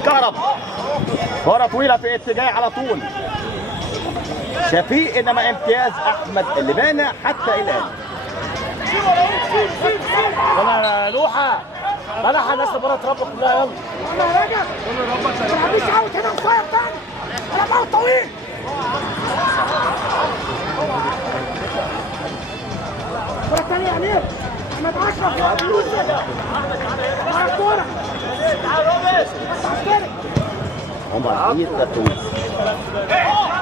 كهرب كرة طويلة في اتجاه على طول شفيق انما امتياز احمد اللي بانى حتى الان. يلا لوحة بلح الناس اللي بره تربى كلها يلا يلا يا راجل ما فيش عاوز هنا قصير تاني انا بقى طويل. الكرة الثانية يا امير احمد اشرف يا مع الكورة عمر عيد تتويج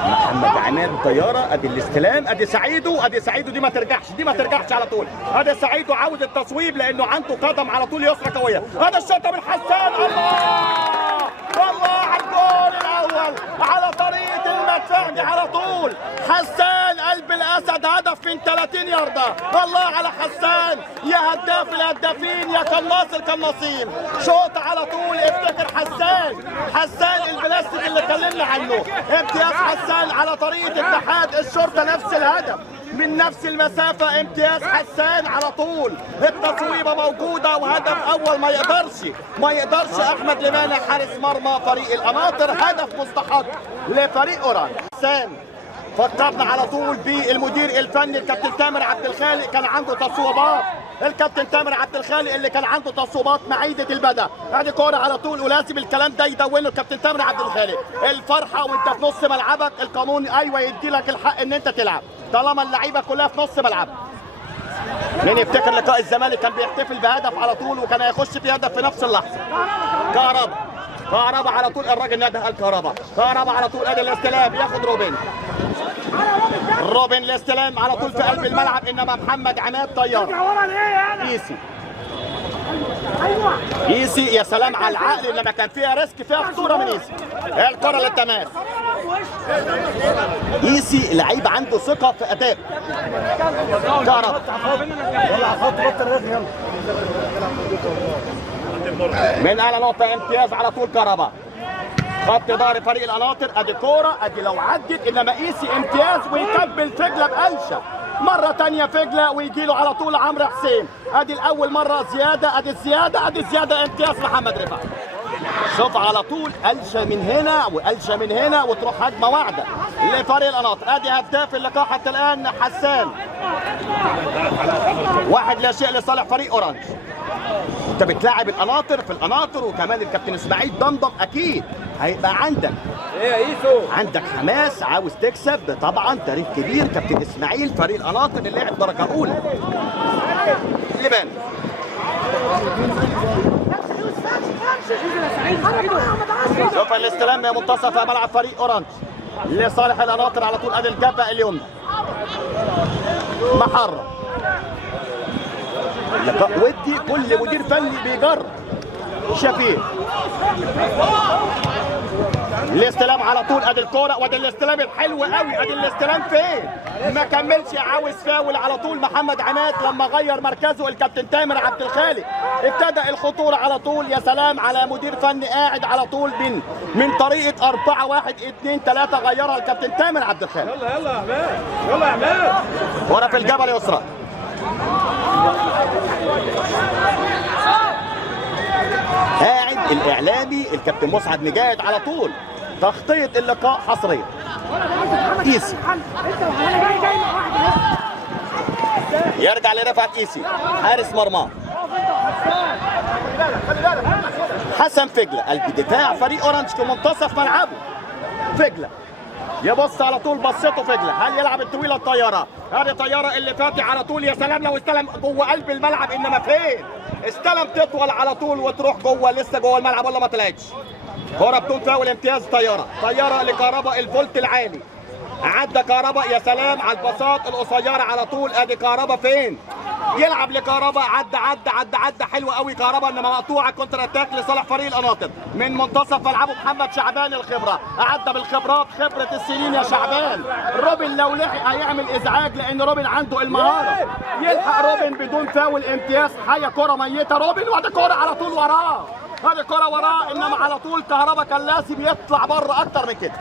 محمد عماد طياره، ادي الاستلام، ادي سعيدو، ادي سعيدو دي ما ترجعش، دي ما ترجعش على طول، ادي سعيدو عاوز التصويب لانه عنده قدم على طول يسرى قويه، هذا الشوطه من حسان، الله الله على الجول الاول على طريقه المدفعي على طول، حسان قلب الاسد هدف من 30 يارده، الله على حسان يا هداف الهدافين يا قناص القناصين، شوط على طول، افتكر حسان البلاستيك اللي اتكلمنا عنه، امتياز حسان على طريقه اتحاد الشرطه نفس الهدف من نفس المسافه، امتياز حسان على طول، التصويبه موجوده وهدف اول ما يقدرش احمد لمانع حارس مرمى فريق القناطر، هدف مستحق لفريق اورانج. حسان فكرنا على طول بالمدير الفني الكابتن تامر عبد الخالق، كان عنده تصويبات، الكابتن تامر عبد الخالق اللي كان عنده تصويبات معيده البدا، ادي كوره على طول ولازم الكلام ده يدونه الكابتن تامر عبد الخالق، الفرحه وانت في نص ملعبك، القانون ايوه يدي لك الحق ان انت تلعب طالما اللعيبه كلها في نص ملعبها. مين يفتكر لقاء الزمالك كان بيحتفل بهدف على طول وكان هيخش في هدف في نفس اللحظه؟ كهربا على طول، الراجل نادى قال كهربا على طول، ادي الاستلام ياخد روبن الاستلام على طول في قلب الملعب، انما محمد عماد طيار ايسي يا سلام على العقل لما كان فيها ريسك، فيها خطوره من ايسي، الكره للتماس، ايسي لعيب عنده ثقه في اداء. كهربا من اعلى نقطه امتياز على طول، كهربا خط ظهر فريق القناطر، ادي كوره، ادي لو عدت، انما ايسي امتياز ويكمل فجله بقلشه، مره ثانيه فجله ويجي له على طول عمرو حسين، ادي الاول مره زياده، ادي الزياده امتياز محمد رفعت، شوف على طول قلشه من هنا وقلشه من هنا وتروح هجمه واحده لفريق القناطر، ادي هداف اللقاء حتى الان حسان، 1-0 لصالح فريق اورانج. انت بتلاعب القناطر في القناطر، وكمان الكابتن اسماعيل دمدم اكيد هيبقى عندك حماس، عاوز تكسب، ده طبعا تاريخ كبير، كابتن اسماعيل فريق القناطر اللي لعب درجه اولى. لبان شوف الاستلام يا منتصف ملعب فريق اورانج لصالح القناطر على طول، ادي الجبهه اليمنى محرم، ودي كل مدير فني بيجرب. شفيق الاستلام على طول، ادي الكوره وادي الاستلام الحلو قوي، ادي الاستلام فين؟ ما كملش، عاوز فاول على طول محمد عماد لما غير مركزه الكابتن تامر عبد الخالق، ابتدى الخطوره على طول، يا سلام على مدير فني قاعد على طول من طريقه 4-1-2-3 غيرها الكابتن تامر عبد الخالق. يلا يا عماد ورا في الجبل يسرى، قاعد الاعلامي الكابتن مسعد مجاهد على طول، تغطيه اللقاء حصريا. ايسي يرجع لرفعت ايسي حارس مرمى، حسن فجله قلب دفاع فريق اورانج في منتصف ملعبه، فجله يبص على طول، بصته فجله، هل يلعب الطويله الطياره؟ هذه طياره اللي فاتح على طول، يا سلام لو استلم جوه قلب الملعب، انما فين؟ استلم تطول على طول وتروح جوه، لسه جوه الملعب ولا ما طلعتش؟ كوره بدون فاول، امتياز طياره لكهربا الفولت العالي، عدى كهربا، يا سلام على الباصات القصيره على طول، ادي كهربا فين؟ يلعب لكهربا، عدى حلوه قوي كهربا، انما مقطوعه كونتر اتاك لصالح فريق القناطر من منتصف ملعبه. محمد شعبان الخبره، عدى بالخبرات، خبره السنين يا شعبان. روبن لو لحق هيعمل ازعاج لان روبن عنده المهاره، يلحق روبن بدون فاول، امتياز حيه، كره ميته روبن، وادي كره على طول وراه، هذه كره وراه، انما على طول كهربا كان لازم يطلع بره اكتر من كده.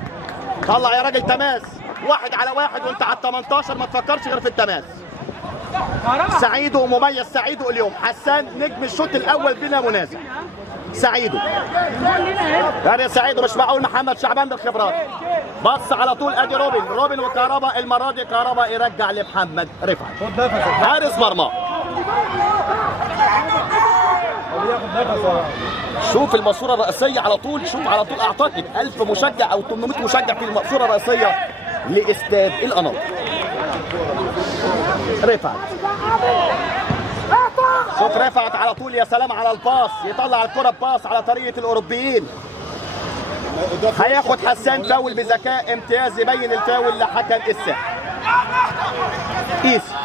طلع يا راجل تماس، 1-على-1 وانت على ال 18، ما تفكرش غير في التماس. سعيدو مميز، سعيدو اليوم، حسان نجم الشوط الاول بلا منازع. سعيدو يعني سعيدو مش معقول، محمد شعبان بالخبرات، بص على طول، ادي روبن وكهربا، المره دي كهربا يرجع لمحمد رفعت حارس مرمى. شوف الماسوره الرئيسيه على طول، شوف على طول، اعتقد 1000 مشجع او 800 مشجع في الماسوره الرئيسيه لاستاد القناطر. رفعت شوف رفعت على طول، يا سلام على الباص، يطلع الكره بباص على طريقه الاوروبيين. هياخد حسان فاول بذكاء امتياز يبين الفاول لحكم الساحه. ايسي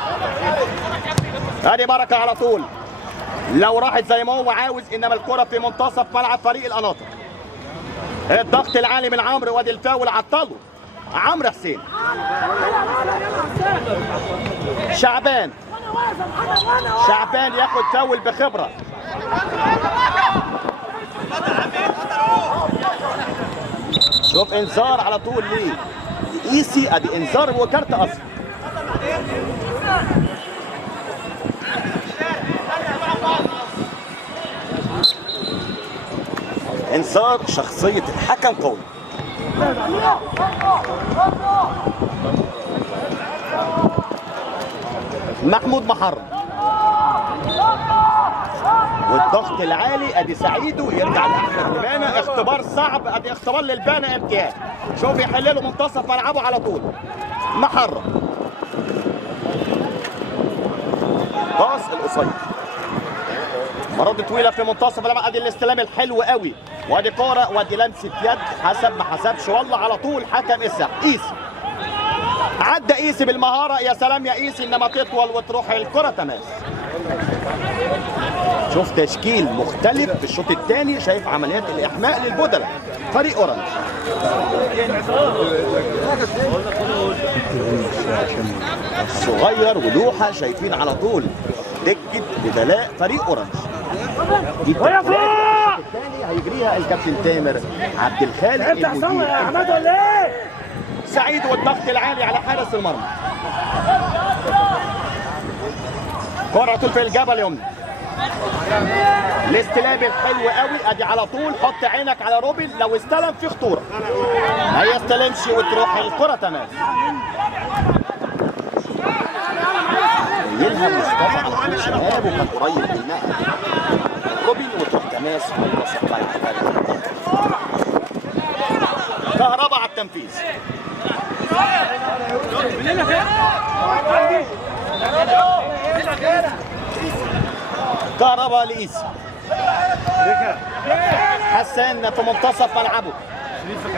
ادي بركه على طول لو راحت زي ما هو عاوز، انما الكره في منتصف ملعب فريق القناطر. الضغط العالي من عمرو وادي الفاول عطله عمرو حسين. شعبان ياخد فاول بخبره. شوف انذار على طول ليه ايسي، ادي انذار وكارت اصفر. انذار شخصيه الحكم قوي. محمود محرم والضغط العالي، ادي سعيدو يرجع لاحمد لبانه. اختبار صعب، ادي اختبار للبانه امتياز. شوف يحلله منتصف ملعبه على طول. محرم باص القصير، مرات طويله في منتصف الملعب. ادي الاستلام الحلو قوي، وادي كوره وادي لمسه يد، حسب ما حسبش والله على طول حكم الساحه. ايسي عدى ايسي بالمهاره، يا سلام يا ايسي، انما تطول وتروح الكره تماس. شوف تشكيل مختلف في الشوط الثاني، شايف عمليات الاحماء للبدلاء فريق اورنج. صغير ولوحه شايفين على طول دكه بدلاء فريق اورنج. دي الثاني هيجريها الكابتن تامر عبد الخالق المدير. سعيد والضغط العالي على حارس المرمى. كرة طول في الجبل يمنى. الاستلام الحلو قوي، ادي على طول حط عينك على روبن، لو استلم في خطوره ما يستلمش وتروح الكره تمام. يلها مصطفى على طول شهاب وكان قريب منها روبن وتروح تماس والوسط بتاع كهرباء على التنفيذ. كهرباء لإيسي. حسان في منتصف ملعبه.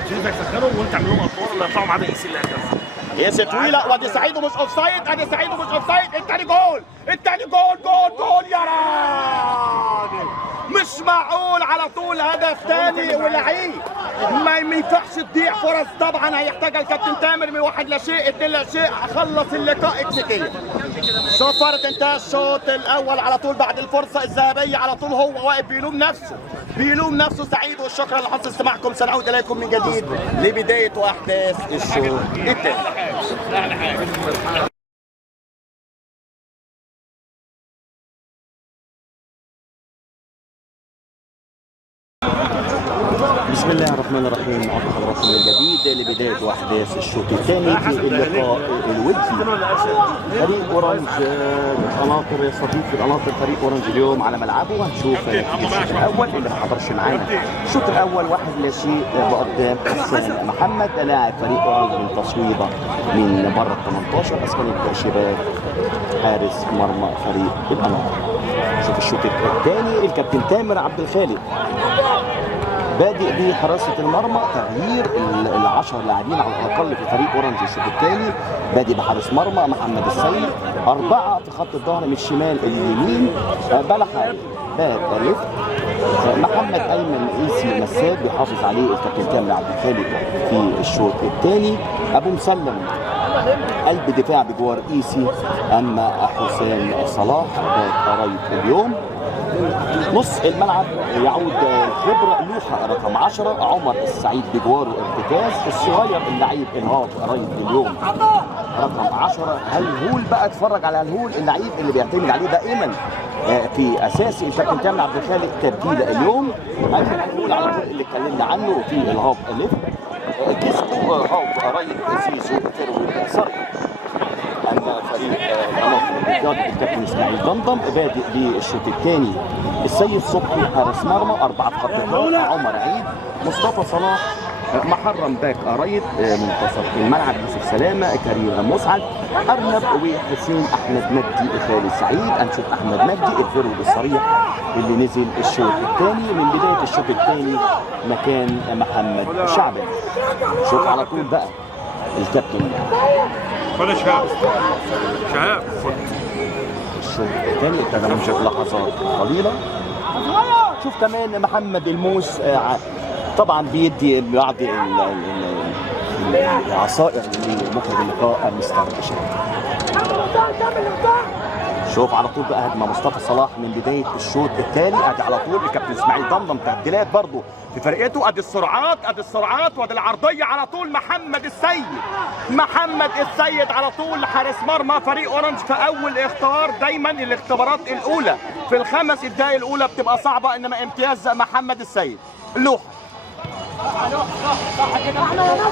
شريف هيسخنهم وانت اعمل لهم اطوار اللي هيطلعوا معانا ايسي اللي هيكسب. ايسي طويله وادي سعيد مش اوف سايد، ادي سعيد مش اوف سايد. التاني جول، التاني جول يا راجل، مش معقول على طول هدف تاني ولعيب. ما ينفعش تضيع فرص، طبعا هيحتاجها الكابتن تامر من 1-0 2-0. خلص اللقاء اكسيتيه. صفرت انتهى الشوط الاول على طول بعد الفرصه الذهبيه على طول. هو واقف بيلوم نفسه سعيد. والشكر لحسن استماعكم، سنعود اليكم من جديد لبدايه واحداث الشوط الثاني. بسم الله الرحمن الرحيم. عقب حضراتكم من جديد لبدايه واحداث الشوط الثاني في اللقاء الودي. فريق اورنج القناطر يستضيف القناطر فريق اورنج اليوم على ملعبه. هنشوف الشوط الاول اللي ما حضرش معانا. الشوط الاول 1-0 بقدام حسان محمد لاعب فريق اورنج من تصويبه من بره ال 18 اسكان التاشيرات حارس مرمى فريق القناطر. شوف الشوط الثاني الكابتن تامر عبد الخالق بادئ بحراسه المرمى. تغيير ال10 لاعبين على الاقل في فريق اورنج الشوط الثاني. بادئ بحارس مرمى محمد السيد، 4 في خط الظهر من الشمال اليمين بلحة باك ليفت. محمد ايمن ايسي مساد بيحافظ عليه الكابتن تامر عبد الخالق في الشوط الثاني. ابو مسلم قلب دفاع بجوار ايسي. اما حسام صلاح باك رايت اليوم. نص الملعب يعود خبرة لوحة رقم 10 عمر السعيد بجواره ارتكاز. الصغير اللعيب انهاض رايت اليوم رقم 10 هلهول. بقى اتفرج على هلهول اللعيب اللي بيعتمد عليه دائما في اساسي الكابتن تامر عبد الخالق تبديل اليوم. هلهول على طول اللي اتكلمنا عنه في الهاف ليفت. كيسكو هاف رايت سيسو فيرو صرف. اما فريق القناطر بقياده الكابتن اسماعيل ضمضم بادئ بالشوط الثاني. السيد صبحي حارس مرمى، 4 في خط الظهر عمر عيد، مصطفى صلاح، محرم باك رايت منتصف الملعب، يوسف سلامه، كريم مسعد، ارنب وحسين احمد مجدي خالد سعيد. هنشوف احمد مجدي الفيرو الصريح اللي نزل الشوط الثاني. من بدايه الشوط الثاني مكان محمد شعبان. شوف على طول بقى الكابتن خد شهاب شهاب الشوط الثاني ابتدى من لحظات قليله. شوف كمان محمد الموس طبعا بيدي بعض العصائر لمخرج اللقاء مستر شهاب. شوف على طول بقى هجمه مصطفى صلاح من بدايه الشوط الثاني. ادي على طول الكابتن اسماعيل ضمضم تبديلات برضه في فرقته. ادي السرعات وادي العرضيه على طول. محمد السيد على طول حارس مرمى فريق اورنج في اول اختبار. دايما الاختبارات الاولى في الخمس الدقائق الاولى بتبقى صعبه، انما امتياز محمد السيد. لوحه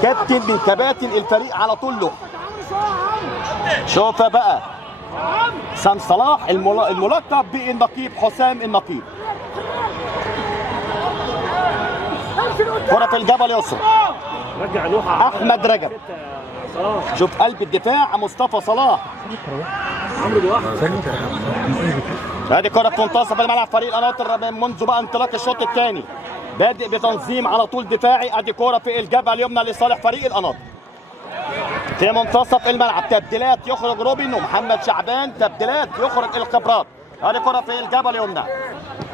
كابتن من كباتن الفريق على طول لوحه. شوف بقى سام صلاح الملقب بالنقيب حسام النقيب. كرة في الجبل يسرى احمد رجب. شوف قلب الدفاع مصطفى صلاح. هذه كرة في منتصف الملعب فريق القناطر منذ بقى انطلاق الشوط الثاني. بادئ بتنظيم على طول دفاعي. ادي كرة في الجبهة اليمنى لصالح فريق القناطر. في منتصف الملعب تبديلات يخرج روبن ومحمد شعبان. تبديلات يخرج الخبرات. ادي كرة في الجبهة اليمنى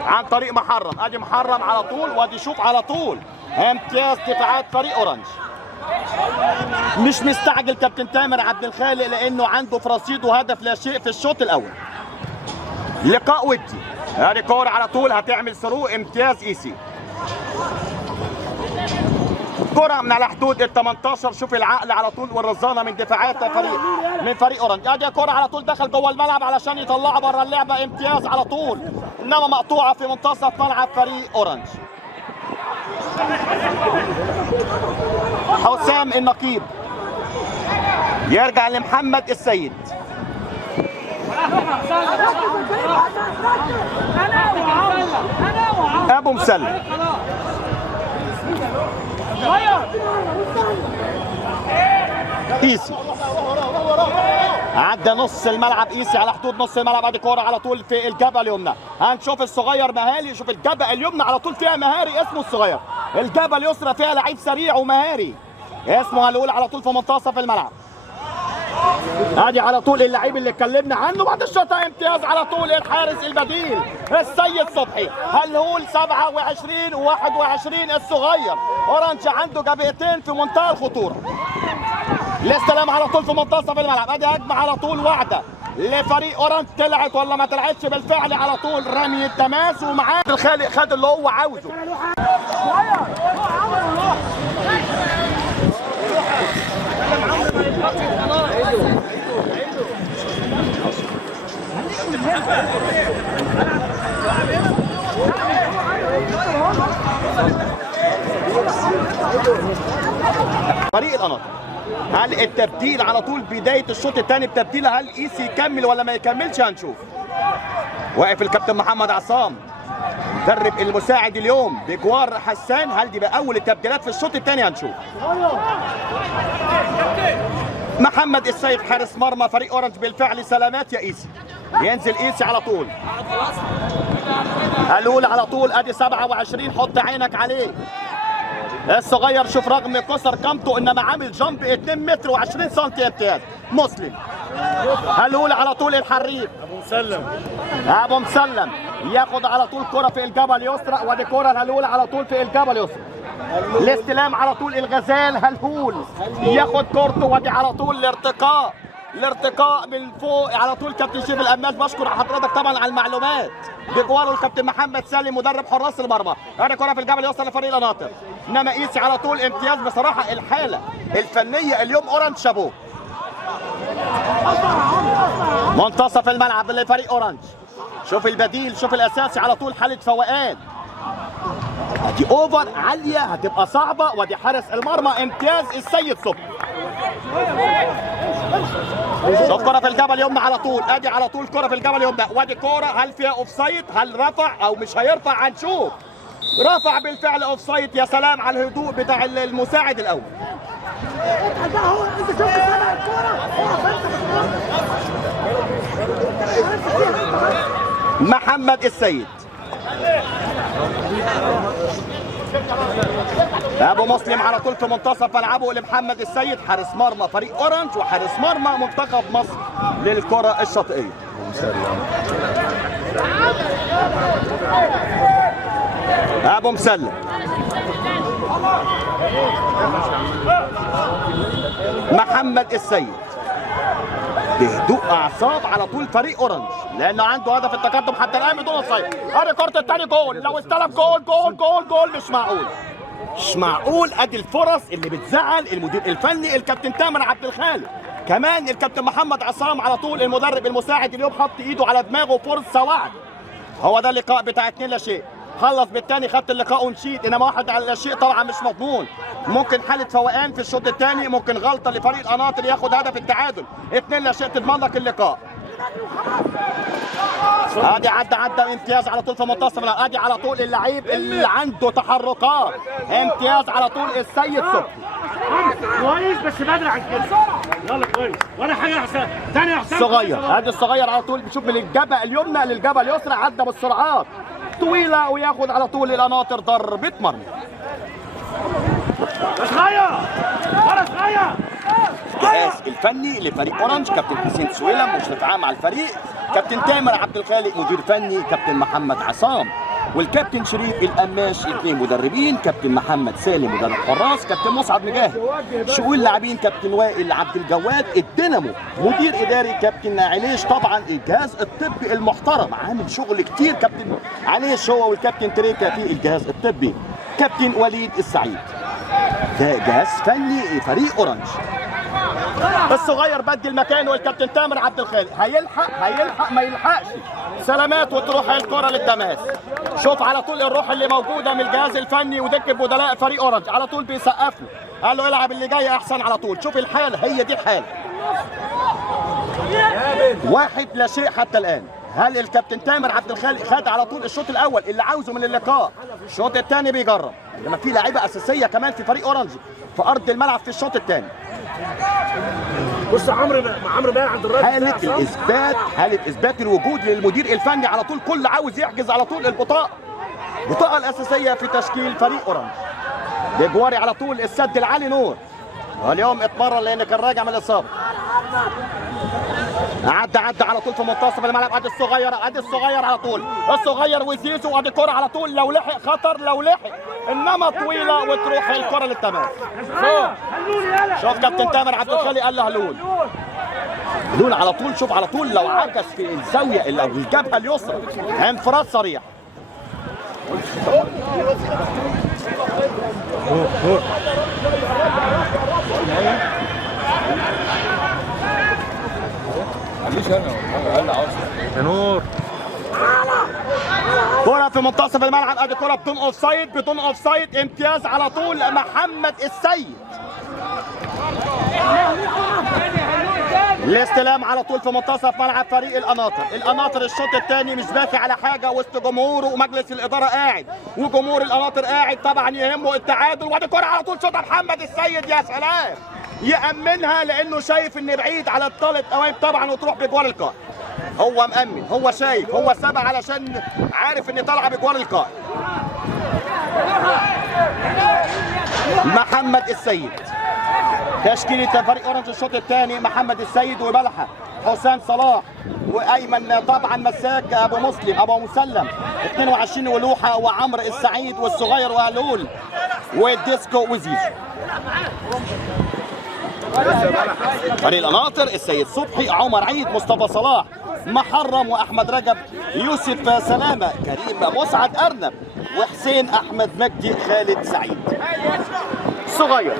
عن طريق محرم. ادي محرم على طول وادي شوف على طول امتياز دفاعات فريق اورنج. مش مستعجل كابتن تامر عبد الخالق لانه عنده في رصيده هدف لا شيء في الشوط الاول. لقاء ودي. ادي كرة على طول هتعمل ثرو امتياز ايسي. كرة من على حدود ال 18. شوف العقل على طول والرزانه من دفاعات فريق اورنج. ادي كرة على طول دخل جوه الملعب علشان يطلعها بره اللعبه. امتياز على طول انما مقطوعه في منتصف ملعب فريق اورنج. حسام النقيب يرجع لمحمد السيد. ابو مسلم ايسي عدى نص الملعب. ايسي على حدود نص الملعب. ادي كوره على طول في الجبهه اليمنى. هنشوف الصغير مهاري. شوف الجبهه اليمنى على طول فيها مهاري اسمه الصغير. الجبهه اليسرى فيها لعيب سريع ومهاري اسمه هنقول على طول في منتصف الملعب. ادي على طول اللعيب اللي اتكلمنا عنه بعد الشوطه. امتياز على طول الحارس البديل السيد صبحي. هنقول 27 و21 الصغير. اورنج عنده جبهتين في منتهى الخطوره. الاستلام على طول في منتصف الملعب. ادي هجمه على طول واحده لفريق اورنج. طلعت ولا ما طلعتش بالفعل. على طول رمي التماس ومعاه الخالق خد اللي هو عاوزه. فريق القناطر هل التبديل على طول بدايه الشوط الثاني بتبديله هل ايسي يكمل ولا ما يكملش؟ هنشوف. واقف الكابتن محمد عصام مدرب المساعد اليوم بجوار حسان. هل دي بقى اول التبديلات في الشوط الثاني؟ هنشوف. محمد السيد حارس مرمى فريق اورنج بالفعل. سلامات يا ايسي. ينزل ايسي على طول. الاولى على طول. ادي 27 حط عينك عليه. الصغير شوف رغم قصر قامته انما عامل جامب 2 متر و20 سم. امتياز مسلم. الاولى على طول الحريف ابو مسلم ياخد على طول كرة في الجبهة اليسرى. وادي كرة الاولى على طول في الجبهة اليسرى. الاستلام على طول الغزال هلهول ياخد كورته. وادي على طول الارتقاء من فوق على طول. كابتن شيف القماش بشكر حضرتك طبعا على المعلومات. بجواره الكابتن محمد سالم مدرب حراس المرمى. ادي كرة في الجبل يوصل لفريق القناطر. انما ايسي على طول امتياز بصراحه. الحاله الفنيه اليوم اورنج شابوه. منتصف الملعب لفريق اورنج. شوف البديل شوف الاساسي على طول حاله فوقان. دي اوفر عاليه هتبقى صعبه. ودي حارس المرمى امتياز السيد صبحي. شوف كرة في الجبل اليمنى على طول. ادي على طول كرة في الجبل اليمنى. وادي كرة هل فيها اوف سايد؟ هل رفع او مش هيرفع؟ هنشوف. رفع بالفعل اوف سايد. يا سلام على الهدوء بتاع المساعد الاول. اتقل بقى هو انت شفت سبع الكوره محمد السيد. ابو مسلم على طول في منتصف ملعبه لمحمد السيد، حارس مرمى فريق اورنج وحارس مرمى منتخب مصر للكره الشاطئيه. ابو مسلم محمد السيد بهدوء اعصاب على طول فريق اورنج لانه عنده هدف التقدم حتى الان بدون اوفسايد. ادي كره الثاني جول، لو استلم جول جول جول جول. مش معقول مش معقول. ادي الفرص اللي بتزعل المدير الفني الكابتن تامر عبد الخالق، كمان الكابتن محمد عصام على طول المدرب المساعد اليوم حط ايده على دماغه. فرصه وعد. هو ده اللقاء بتاع 2 لا شيء. خلص بالثاني، خدت اللقاء ونشيت، انما 1 لا شيء طبعا مش مضمون. ممكن حاله فوقان في الشوط الثاني، ممكن غلطه لفريق القناطر ياخد هدف التعادل. 2 لا شيء تضمن لك اللقاء. ادي عدى امتياز على طول في منتصف. ادي على طول اللعيب اللي عنده تحركات. امتياز على طول السيد صبحي. كويس بس بدري عن كده. يلا كويس ولا حاجه يا حسام. ثاني يا حسام. صغير. ادي الصغير على طول بيشوف من الجبهه اليمنى للجبهه اليسرى، عدى بالسرعات طويله وياخد على طول القناطر ضربه مرمى. صغير ورا صغير. الجهاز الفني لفريق اورنج كابتن حسين سويلم مشرف عام على الفريق، كابتن تامر عبد الخالق مدير فني، كابتن محمد عصام والكابتن شريف القماش 2 مدربين، كابتن محمد سالم مدرب حراس، كابتن مسعد مجاهد شؤون لاعبين، كابتن وائل عبد الجواد الدينامو مدير اداري، كابتن عليش طبعا الجهاز الطبي المحترم عامل شغل كتير، كابتن عليش هو والكابتن تريكا في الجهاز الطبي، كابتن وليد السعيد. ده جهاز فني فريق اورنج. الصغير بدل مكانه الكابتن تامر عبد الخالق. هيلحق ما يلحقش. سلامات وتروح الكره للتماس. شوف على طول الروح اللي موجوده من الجهاز الفني ودكه بدلاء فريق اورنج على طول بيسقف له، قال له العب اللي جاي احسن على طول. شوف الحاله، هي دي الحاله. 1 لا شيء حتى الان. هل الكابتن تامر عبد الخالق خد على طول الشوط الاول اللي عاوزه من اللقاء؟ الشوط الثاني بيجرب، لما في لعيبه اساسيه كمان في فريق اورنج في ارض الملعب في الشوط الثاني. بص عمرو بقى عند الراجل حاله اثبات الوجود للمدير الفني على طول. كل عاوز يحجز على طول البطاقه الاساسيه في تشكيل فريق اورنج. بجواري على طول السد العالي نور، واليوم اتمرن لان كان راجع من الاصابه. عدى على طول في منتصف الملعب. ادي الصغير على طول، الصغير وزيزو. ادي كرة على طول، لو لحق خطر، لو لحق انما طويله وتروح الكره للتماس. شوف كابتن تامر عبد الخالق قال له هلول على طول. شوف على طول لو عكس في الزاويه او الجبهه اليسرى انفراد صريح. يا نور. كرة في منتصف الملعب. ادي كرة بدون اوف سايد. امتياز على طول محمد السيد. الاستلام على طول في منتصف ملعب فريق القناطر الشوط الثاني مش باكي على حاجه وسط جمهوره ومجلس الاداره قاعد وجمهور القناطر قاعد طبعا يهمه التعادل. وادي كرة على طول شوطها محمد السيد. يا سلام، يأمنها لانه شايف ان بعيد على الطالب اوام طبعا وتروح بجوار القائد. هو مأمن، هو شايف، هو سابع علشان عارف ان طالعه بجوار القائد. محمد السيد. تشكيلة فريق اورنج الشوط الثاني محمد السيد وبلحة، حسام صلاح وايمن طبعا مساك، ابو مسلم 22 ولوحه وعمرو السعيد والصغير وهلول والديسكو وزيزو. فريق القناطر السيد صبحي، عمر عيد، مصطفى صلاح، محرم واحمد رجب، يوسف سلامه، كريم مسعد ارنب، وحسين احمد مجدي، خالد سعيد. صغير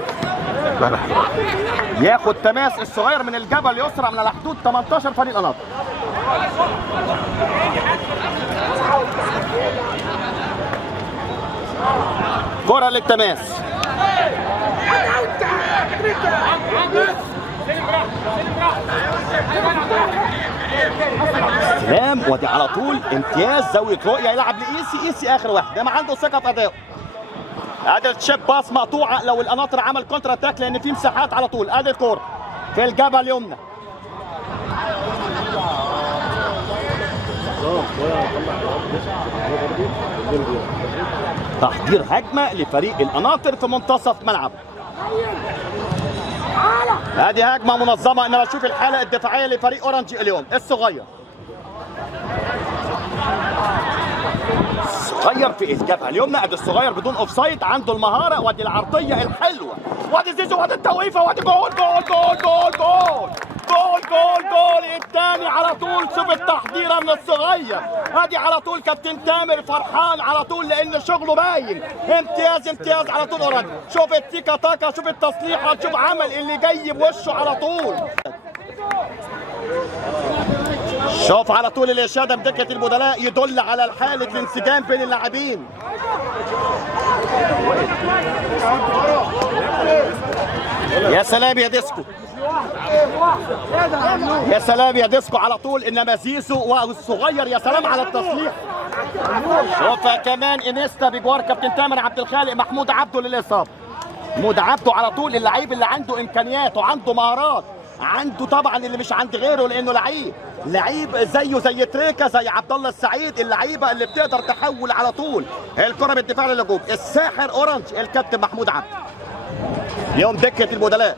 ياخد تماس الصغير من الجبهه اليسرى من على حدود 18 فريق القناطر. كرة للتماس. سلام. ودي على طول امتياز زاويه رؤيه، يلعب لايسي اخر واحد، ده ما عنده ثقه في ادائه. ادي التشيب باس مقطوعه لو القناطر عمل كونتر اتاك لان في مساحات على طول. ادي الكوره في الجبهه اليمنى. تحضير هجمه لفريق القناطر في منتصف ملعبه. ادي هجمه منظمه. انما شوف الحاله الدفاعيه لفريق اورنج اليوم. الصغير في الجبهه اليمنى. ادي الصغير بدون اوفسايد، عنده المهاره وادي العرضيه الحلوه وادي زيزو وادي التوقيفه وادي جول جول جول جول جول جول جول جول الثاني على طول. شوف التحضيره من الصغير. ادي على طول كابتن تامر فرحان على طول لان شغله باين. امتياز على طول اورنج. شوف التيكا تاكا، شوف التصليحه، شوف عمل اللي جاي بوشه على طول. شوف على طول الاشاده بدكه البدلاء يدل على حاله الانسجام بين اللاعبين. يا سلام يا ديسكو، يا سلام يا ديسكو على طول. انما زيزو والصغير يا سلام على التصليح. شوف كمان انيستا بجوار كابتن تامر عبد الخالق محمود عبده للاصابه. محمود عبده على طول اللعيب اللي عنده امكانيات وعنده مهارات، عنده طبعا اللي مش عند غيره لانه لعيب زيه زي تريكا زي عبد الله السعيد، اللعيبه اللي بتقدر تحول على طول الكره بالدفاع للهجوم. الساحر اورنج الكابتن محمود عبده يوم دكه البدلاء.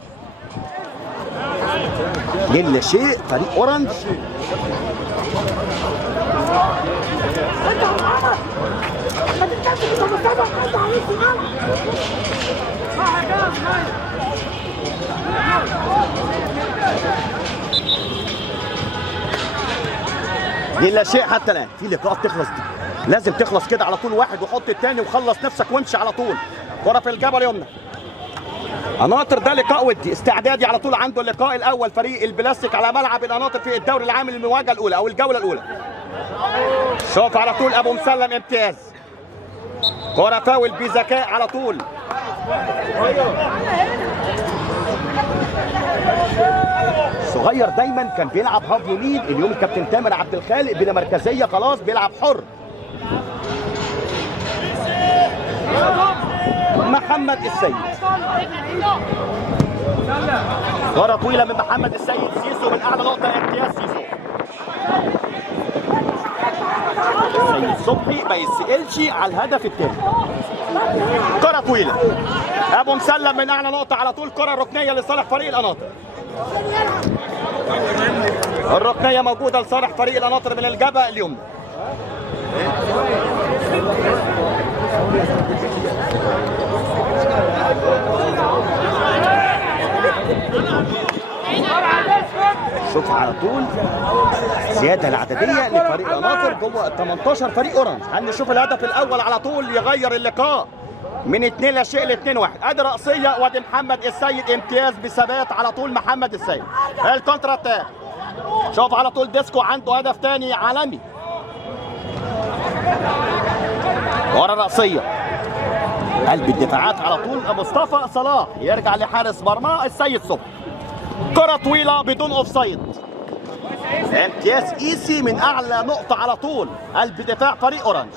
كل شيء فريق اورنج دي لا شيء حتى الان. في لقاءات تخلص دي لازم تخلص كده على طول، واحد وحط الثاني وخلص نفسك وامشي على طول. كره في الجبهه اليمنى. قناطر ده لقاء ودي استعدادي على طول. عنده اللقاء الاول فريق البلاستيك على ملعب القناطر في الدوري العام المواجهه الاولى او الجوله الاولى. شوف على طول ابو مسلم امتياز. كره فاول بذكاء على طول. صغير دايما كان بيلعب هاف يمين، اليوم الكابتن تامر عبد الخالق بلا مركزيه خلاص بيلعب حر. محمد السيد، كرة طويلة من محمد السيد. زيزو من اعلى نقطة امتياز. زيزو السيد صبحي ما يسألش على الهدف الثاني. كرة طويلة ابو مسلم من اعلى نقطة على طول. كرة ركنية لصالح فريق القناطر. الركنية موجودة لصالح فريق القناطر من الجبهة اليمنى. شوف على طول زيادة العددية لفريق القناطر جوه ال 18 فريق اورنج. هنشوف الهدف الاول على طول يغير اللقاء من 2 لا شيء ل 2-1. ادي رأسية وادي محمد السيد امتياز بثبات على طول. محمد السيد الكونتر اتاك. شوف على طول ديسكو عنده هدف ثاني عالمي. ورا رأسية قلب الدفاعات على طول. مصطفى صلاح يرجع لحارس مرمى السيد صبحي. كرة طويلة بدون اوفسايد. امتياز ايسي من اعلى نقطة على طول. قلب دفاع فريق اورنج.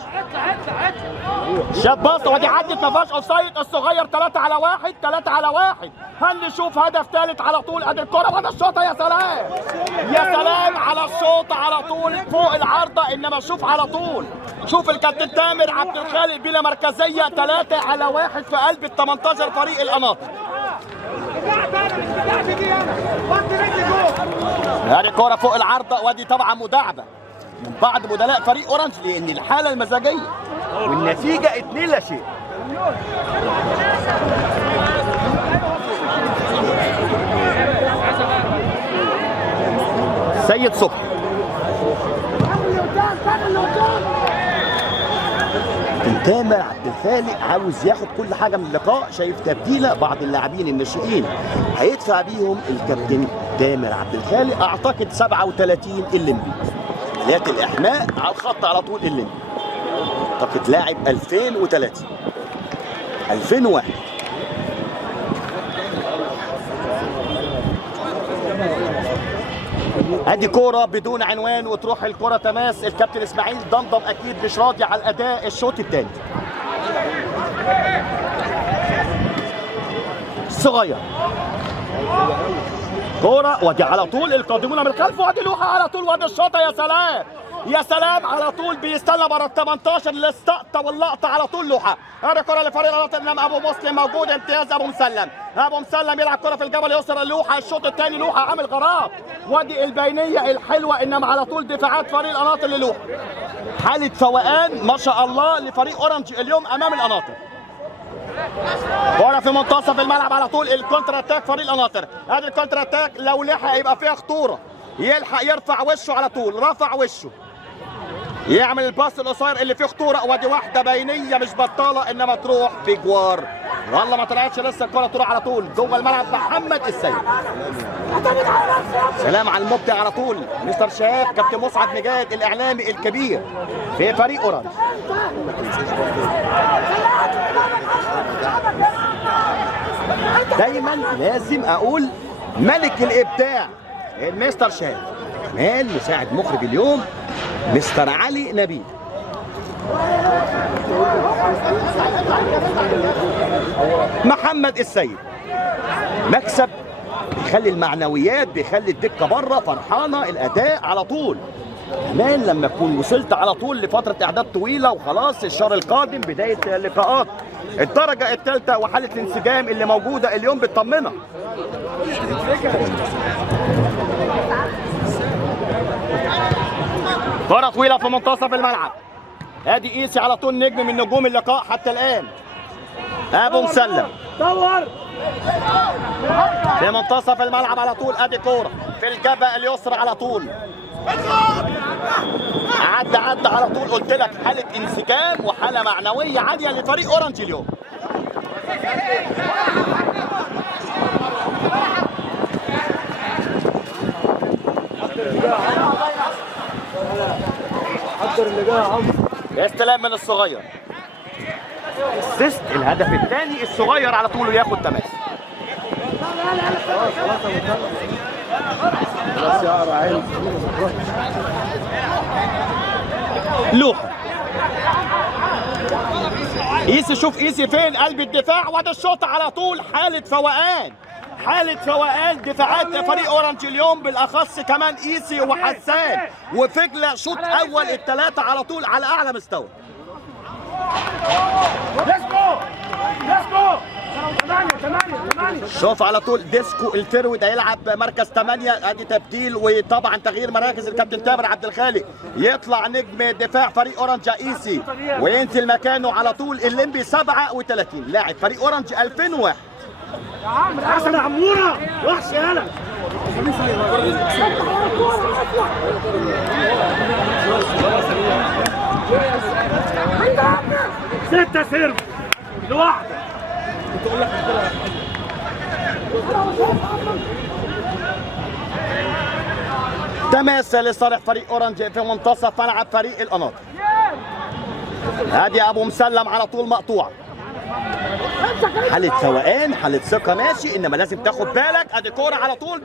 شاب باص ودي عدت ما فيهاش اوفسايد. الصغير 3 على 1 3 على 1. هنشوف هدف ثالث على طول. ادي الكرة وادي الشوطة. يا سلام يا سلام على الشوطة على طول فوق العارضة. انما شوف على طول شوف الكابتن تامر عبد الخالق بلا مركزية. 3 على 1 في قلب ال 18 فريق القناطر. هذه كرة فوق العارضة وادي طبعا مداعبة من بعض بدلاء فريق اورنج لان الحالة المزاجية والنتيجة 2 لا شيء. سيد صبحي تامر عبد الخالق عاوز ياخد كل حاجه من اللقاء. شايف تبديله بعض اللاعبين الناشئين هيدفع بيهم الكابتن تامر عبد الخالق. اعتقد 37 الليمبي عمليات الاحماء على الخط على طول. الليمبي اعتقد لاعب 2003 2001. ادي كوره بدون عنوان وتروح الكوره تماس. الكابتن اسماعيل ضمضم اكيد مش راضي على الاداء الشوط الثاني. الصغير. كوره ودي على طول القادمون من الخلف، وادي لوحه على طول، وادي الشوطه. يا سلام يا سلام، على طول بيستنى بره ال 18 للسقطه واللقطه على طول لوحه. هذه كره لفريق الاناطر، انما ابو مسلم موجود. امتياز ابو مسلم. ابو مسلم يلعب كره في الجبل يسر لوحه. الشوط الثاني لوحه عامل غراب، وادي البينيه الحلوه، انما على طول دفاعات فريق الاناطر للوحه. حاله فوقان ما شاء الله لفريق اورنج اليوم امام الاناطر. كرة في منتصف الملعب على طول الكونتر اتاك فريق الاناطر. ادي الكونتر اتاك، لو لحق يبقى فيها خطوره، يلحق يرفع وشه على طول. رفع وشه، يعمل الباص القصير اللي فيه خطوره، وادي واحده بينيه مش بطاله، انما تروح بجوار. والله ما طلعتش لسه، الكره تروح على طول جوه الملعب. محمد السيد. سلام على المبدع على طول مستر شهاب كابتن مسعد مجاهد الاعلامي الكبير في فريق اورنج. دايما لازم اقول ملك الابداع المستر شهاب. كمان مساعد مخرج اليوم مستر علي نبيل. محمد السيد مكسب، بيخلي المعنويات، بيخلي الدكه بره فرحانه. الاداء على طول، كمان لما تكون وصلت على طول لفتره اعداد طويله وخلاص الشهر القادم بدايه لقاءات الدرجه الثالثه، وحاله الانسجام اللي موجوده اليوم بتطمنك. كرة طويلة في منتصف الملعب. ادي قيسي على طول نجم من نجوم اللقاء حتى الان. ابو مسلم في منتصف الملعب على طول. ادي كورة في الجبهة اليسرى على طول. عدى على طول. قلت لك حالة انسجام وحالة معنوية عالية لفريق اورنج اليوم. استلام من الصغير. اسيست الهدف الثاني الصغير على طول وياخد تماس. لوحة قيسي، شوف قيسي فين قلب الدفاع، وده الشوط على طول. حالة فوقان، حالة فوقان دفاعات فريق اورنج اليوم، بالاخص كمان قيسي وحسان وفجلة. شوط اول الثلاثة على طول على اعلى مستوى. شوف على طول ديسكو الفيرود هيلعب مركز 8. ادي تبديل وطبعا تغيير مراكز. الكابتن تامر عبد الخالق يطلع نجم دفاع فريق اورنج قيسي، وينزل مكانه على طول الليمبي 37 لاعب فريق اورنج 2001. يا عم احسن يا عموره، وحش يالا. 6 سيرف لوحده. تماس لصالح فريق اورنج في منتصف ملعب فريق الاناطر. ادي ابو مسلم على طول مقطوع. حالة سوقان، حالة ثقة ماشي، انما لازم تاخد بالك. ادي كورة على طول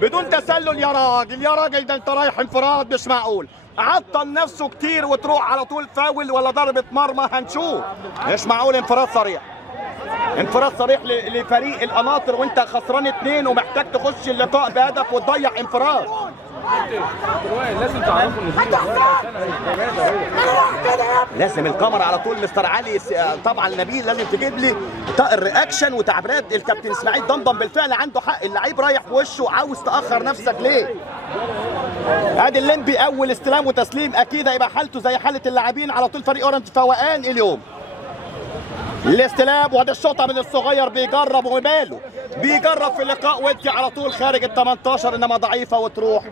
بدون تسلل. يا راجل يا راجل، ده انت رايح انفراد مش معقول. عطل نفسه كتير وتروح على طول فاول ولا ضربة مرمى، هنشوف. مش معقول انفراد صريح، انفراد صريح لفريق الاناطر وانت خسران 2 ومحتاج تخش اللقاء بهدف وتضيع انفراد. لازم تعرفوا ان لازم الكاميرا على طول مستر علي طبعا نبيل لازم تجيب لي الرياكشن وتعبيرات الكابتن اسماعيل ضمضم. بالفعل عنده حق، اللعيب رايح في وشه، عاوز تاخر نفسك ليه؟ ادي الليمبي اول استلام وتسليم، اكيد هيبقى حالته زي حاله اللاعبين على طول فريق اورنج فوقان اليوم. الاستلام وهذا الشوطه من الصغير، بيجرب وماله، بيجرب في اللقاء ودي على طول خارج ال 18 انما ضعيفه وتروح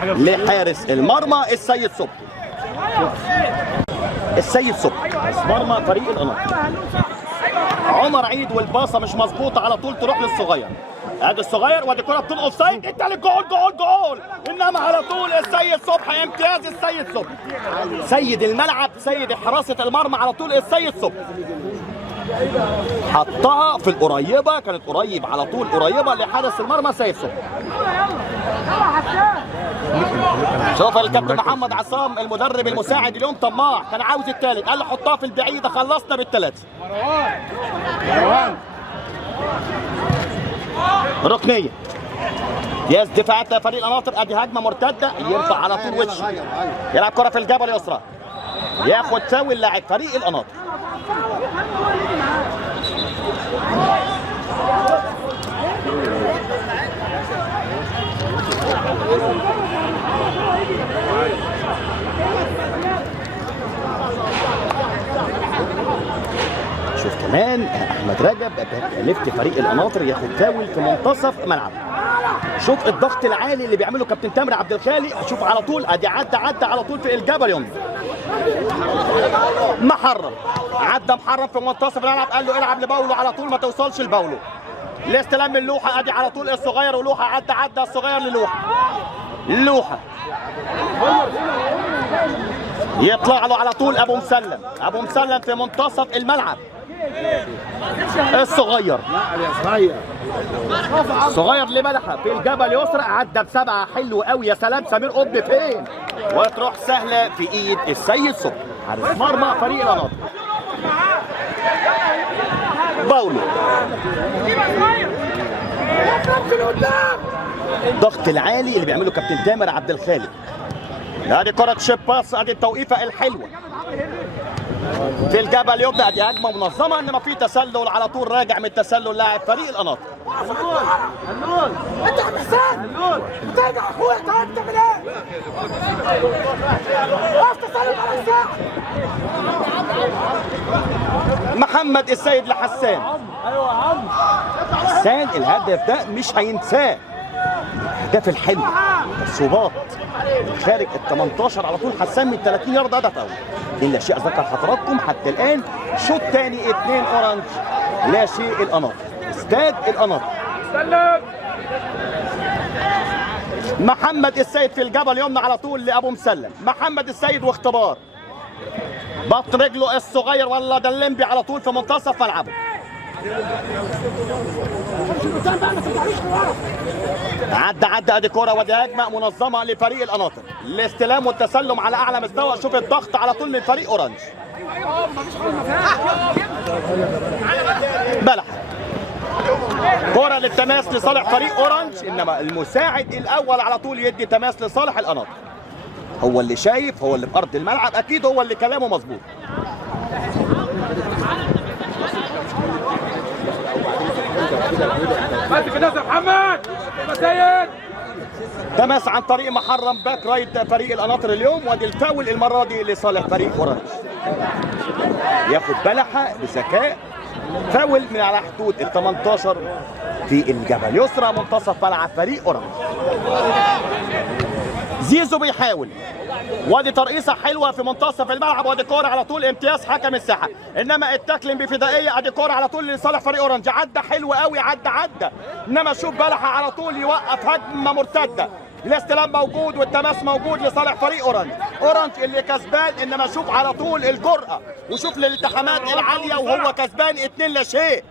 لحارس المرمى السيد صبحي. السيد صبحي حارس مرمى فريق الاناطر. عمر عيد والباصه مش مظبوطه على طول تروح للصغير. ادي الصغير وادي كره بتنقل سايد التالت، جول جول جول، انما على طول السيد صبحي. امتياز السيد صبحي، سيد الملعب، سيد حراسه المرمى على طول السيد صبحي. حطها في القريبه، كانت قريب على طول، قريبه لحارس المرمى سيد صبحي. شوف الكابتن محمد عصام المدرب المساعد اليوم طماع، كان عاوز الثالث، قال له حطها في البعيده، خلصنا بالثلاثه. ركنيه. ياس دفاعات فريق القناطر، ادي هجمه مرتده يرفع على طول وشه، يلعب كره في الجبهه اليسرى، ياخد فاول لاعب فريق القناطر. شوف كمان احمد رجب لفت فريق القناطر ياخد فاول في منتصف ملعب. شوف الضغط العالي اللي بيعمله كابتن تامر عبد الخالق. شوف على طول ادي عدى على طول في الجبهه اليمنى. محرم عدى محرم في منتصف الملعب، قال له العب لباولو على طول ما توصلش لباولو. الاستلام من لوحه، ادي على طول الصغير ولوحه، عدى الصغير لوحه يطلع له على طول ابو مسلم في منتصف الملعب. الصغير لملحه في الجبهه اليسرى، عدى بسبعه حلو قوي. يا سلام سمير قطب فين، وتروح سهله في ايد السيد صبحي حارس مرمى فريق القناطر. باولو الضغط العالي اللي بيعمله كابتن تامر عبد الخالق. ادي كره شيب باس، ادي التوقيفه الحلوه في الجبهه اليمنى، ادي هجمه منظمه انما في تسلل على طول راجع من التسلل لاعب فريق القناطر. انت يا حسين بترجع اخويا انت من ايه؟ وقف تسلل على الساعه. محمد السيد لحسان. حسان الهدف ده مش هينساه، الهدف الحلو الصوبات خارج ال 18 على طول. حسان من 30 يارده هدف اول. لا شيء اذكر حضراتكم حتى الان شوط ثاني 2 اورنج لا شيء القناطر، استاد القناطر. محمد السيد في الجبهه اليمنى على طول لابو مسلم. محمد السيد واختبار بط رجله الصغير ولا ده الليمبي على طول في منتصف ملعبه. عدى ادي كوره ودي هجمه منظمه لفريق القناطر. الاستلام والتسلم على اعلى مستوى. شوف الضغط على طول من فريق اورنج. بلح كوره للتماس لصالح فريق اورنج، انما المساعد الاول على طول يدي تماس لصالح القناطر. هو اللي شايف، هو اللي في ارض الملعب، اكيد هو اللي كلامه مظبوط. ماسك الناس يا محمد سيد. تماس عن طريق محرم باك رايت فريق القناطر اليوم، وادي الفاول المره دي لصالح فريق اورنج. ياخد بلحه بذكاء، فاول من على حدود ال 18 في الجبهه اليسرى منتصف ملعب فريق اورنج. زيزو بيحاول، وادي ترقيصه حلوه في منتصف الملعب، وادي كوره على طول امتياز حكم الساحه، انما التاكلين بفدائيه. ادي كوره على طول لصالح فريق اورنج، عدى حلو قوي، عدى انما شوف بلحه على طول يوقف هجمه مرتده. الاستلام موجود والتماس موجود لصالح فريق اورنج اللي كسبان، انما شوف على طول الجرأه وشوف الالتحامات العاليه وهو كسبان 2 لا شيء.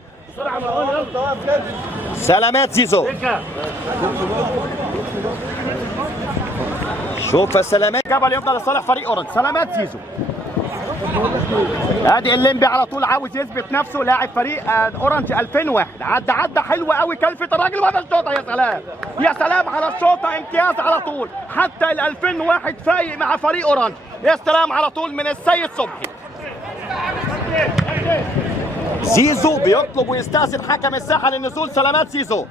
سلامات زيزو. شوف السلامات جبل يفضل لصالح فريق اورنج. سلامات زيزو. ادي الليمبي على طول عاوز يثبت نفسه، لاعب فريق اورنج 2001. عدى حلوه قوي كلفه الراجل، وهذا الشوطه يا سلام على الشوطه، امتياز على طول. حتى ال 2001 فايق مع فريق اورنج. استلام على طول من السيد صبحي. زيزو بيطلب ويستأذن حكم الساحه للنزول. سلامات زيزو.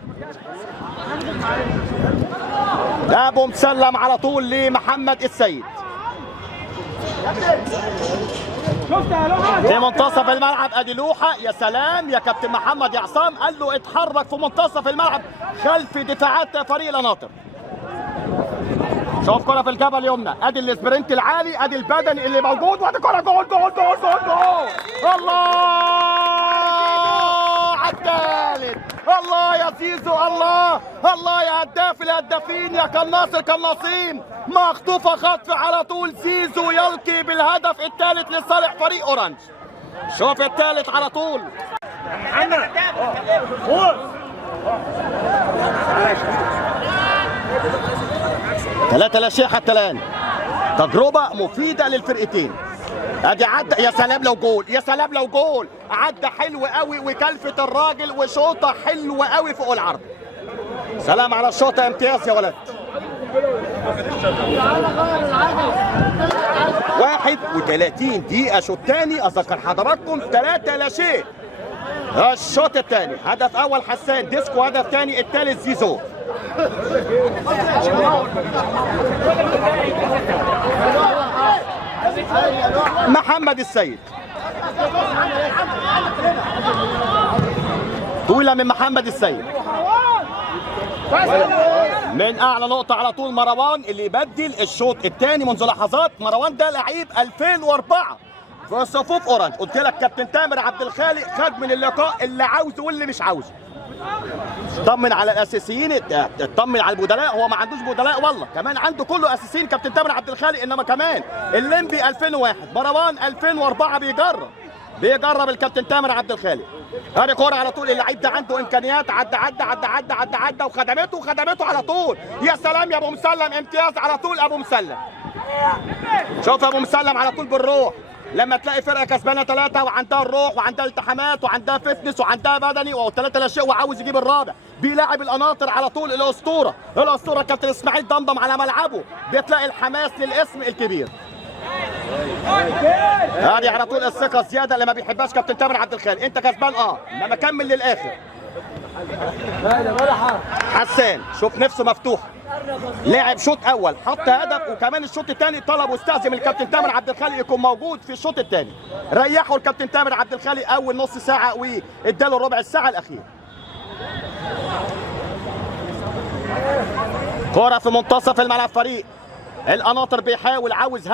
ابو مسلم على طول لمحمد السيد في منتصف الملعب. ادي لوحه، يا سلام يا كابتن محمد يا عصام، قال له اتحرك في منتصف الملعب خلف دفاعات فريق القناطر. شوف كره في الجبهه اليمنى، ادي السبرنت العالي، ادي البدني اللي موجود، وادي كره جول. الله على الثالث. الله يا زيزو، الله يا هداف الهدافين، يا كالناصين. مخطوفه خطف على طول. زيزو يلقي بالهدف الثالث لصالح فريق اورنج. شوف الثالث على طول. 3 لا شيء حتى الان. تجربه مفيده للفرقتين. ادي عدى، يا سلام لو جول، يا سلام لو جول، عدى حلو قوي وكلفة الراجل وشوطة حلوة قوي فوق العرض. سلام على الشوطة، امتياز يا ولد. 31 دقيقة شوط تاني، اذكر حضراتكم 3 لا شيء. الشوط الثاني، هدف اول حسان ديسكو، هدف ثاني الثالث زيزو. محمد السيد، طويلة من محمد السيد، من اعلى نقطة على طول مروان اللي يبدل الشوط الثاني منذ لحظات. مروان ده لعيب 2004 في صفوف اورنج. قلت لك كابتن تامر عبد الخالق خد من اللقاء اللي عاوزه واللي مش عاوزه. اطمن على الاساسيين، اطمن على البدلاء، هو ما عندوش بدلاء والله، كمان عنده كله اساسيين كابتن تامر عبد الخالق. انما كمان الليمبي 2001، مروان 2004 بيجرب الكابتن تامر عبد الخالق. ادي كوره على طول، اللعيب ده عنده امكانيات، عدى وخدمته على طول. يا سلام يا ابو مسلم، امتياز على طول ابو مسلم. شوف ابو مسلم على طول بالروح، لما تلاقي فرقه كسبانه 3 وعندها الروح وعندها التحامات وعندها فتنس وعندها بدني و3 لا شيء وعاوز يجيب الرابع، بيلاعب القناطر على طول. الاسطوره كابتن اسماعيل ضمضم على ملعبه، بتلاقي الحماس للاسم الكبير. هذه على طول الثقه الزياده اللي ما بيحبهاش كابتن تامر عبد الخالق. انت كسبان انما كمل للاخر. حسان شوف نفسه مفتوحه، لاعب شوط اول حط هدف، وكمان الشوط الثاني طلب واستأذن الكابتن تامر عبد الخالق يكون موجود في الشوط الثاني. ريحوا الكابتن تامر عبد الخالق اول نص ساعه واداله ربع الساعه الاخير. كرة في منتصف الملعب، فريق القناطر بيحاول، عاوز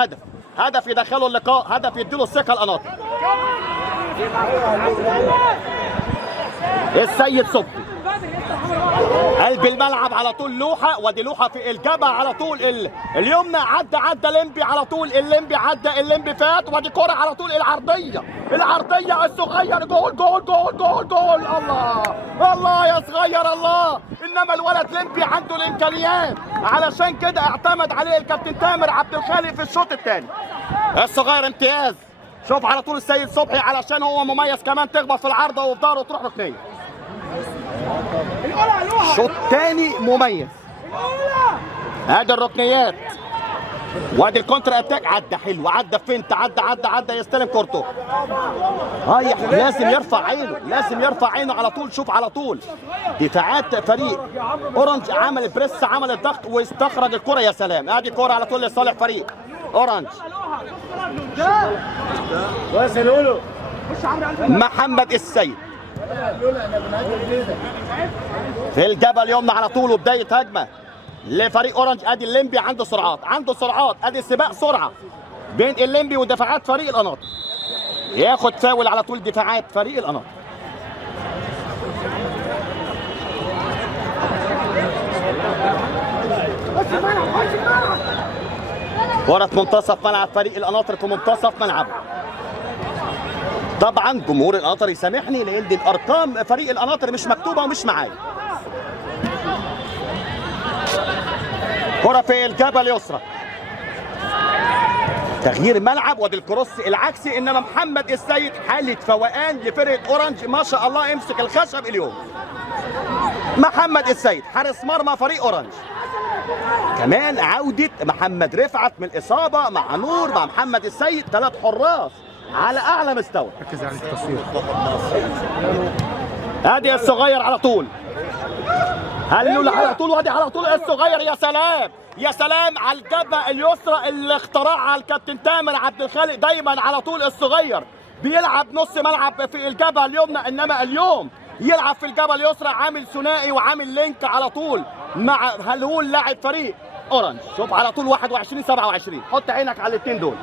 هدف يدخله اللقاء، هدف يديله الثقه القناطر. السيد صبحي قلب الملعب على طول، لوحه، ودي لوحه في الجبهه على طول اليمنى، عدى ليمبي على طول، الليمبي فات، ودي كرة على طول العرضيه الصغير، جول. الله يا صغير الله. انما الولد ليمبي عنده الامكانيات، علشان كده اعتمد عليه الكابتن تامر عبد الخالق في الشوط الثاني. الصغير امتياز. شوف على طول السيد صبحي علشان هو مميز كمان، تخبط في العارضه وفي ظهره وتروح ركنيه. شوط تاني مميز. ادي الركنيات وادي الكونتر اتاك، عدى حلو، عدى فينت، عدى يستلم كورته. لازم يرفع عينه على طول. شوف على طول دفاعات فريق اورنج، عمل بريس، عمل الضغط واستخرج الكره. يا سلام، ادي كوره على طول لصالح فريق اورنج. محمد السيد في الجبهه اليمنى على طول، وبدايه هجمه لفريق اورنج. ادي الليمبي عنده سرعات، ادي سباق سرعه بين الليمبي ودفاعات فريق القناطر. ياخد فاول على طول دفاعات فريق القناطر. كرة منتصف ملعب فريق القناطر في منتصف ملعبه. طبعا جمهور القناطر يسامحني لان دي الارقام فريق القناطر مش مكتوبه ومش معايا. كرة في الجبهه اليسرى، تغيير ملعب، وادي الكروس العكسي. انما محمد السيد حاله فوقان لفرقه اورنج، ما شاء الله يمسك الخشب اليوم. محمد السيد حارس مرمى فريق اورنج. كمان عودة محمد رفعت من الإصابة مع نور مع محمد السيد، 3 حراس على أعلى مستوى. ركز على التصوير. ادي الصغير على طول، هللولا على طول، وادي على طول الصغير. يا سلام على الجبهة اليسرى اللي اخترعها الكابتن تامر عبد الخالق. دايما على طول الصغير بيلعب نص ملعب في الجبهة اليمنى، انما اليوم يلعب في الجبهة اليسرى، عامل ثنائي وعامل لينك على طول مع هلهول لاعب فريق اورنج. شوف على طول 21 27، حط عينك على الاثنين دول.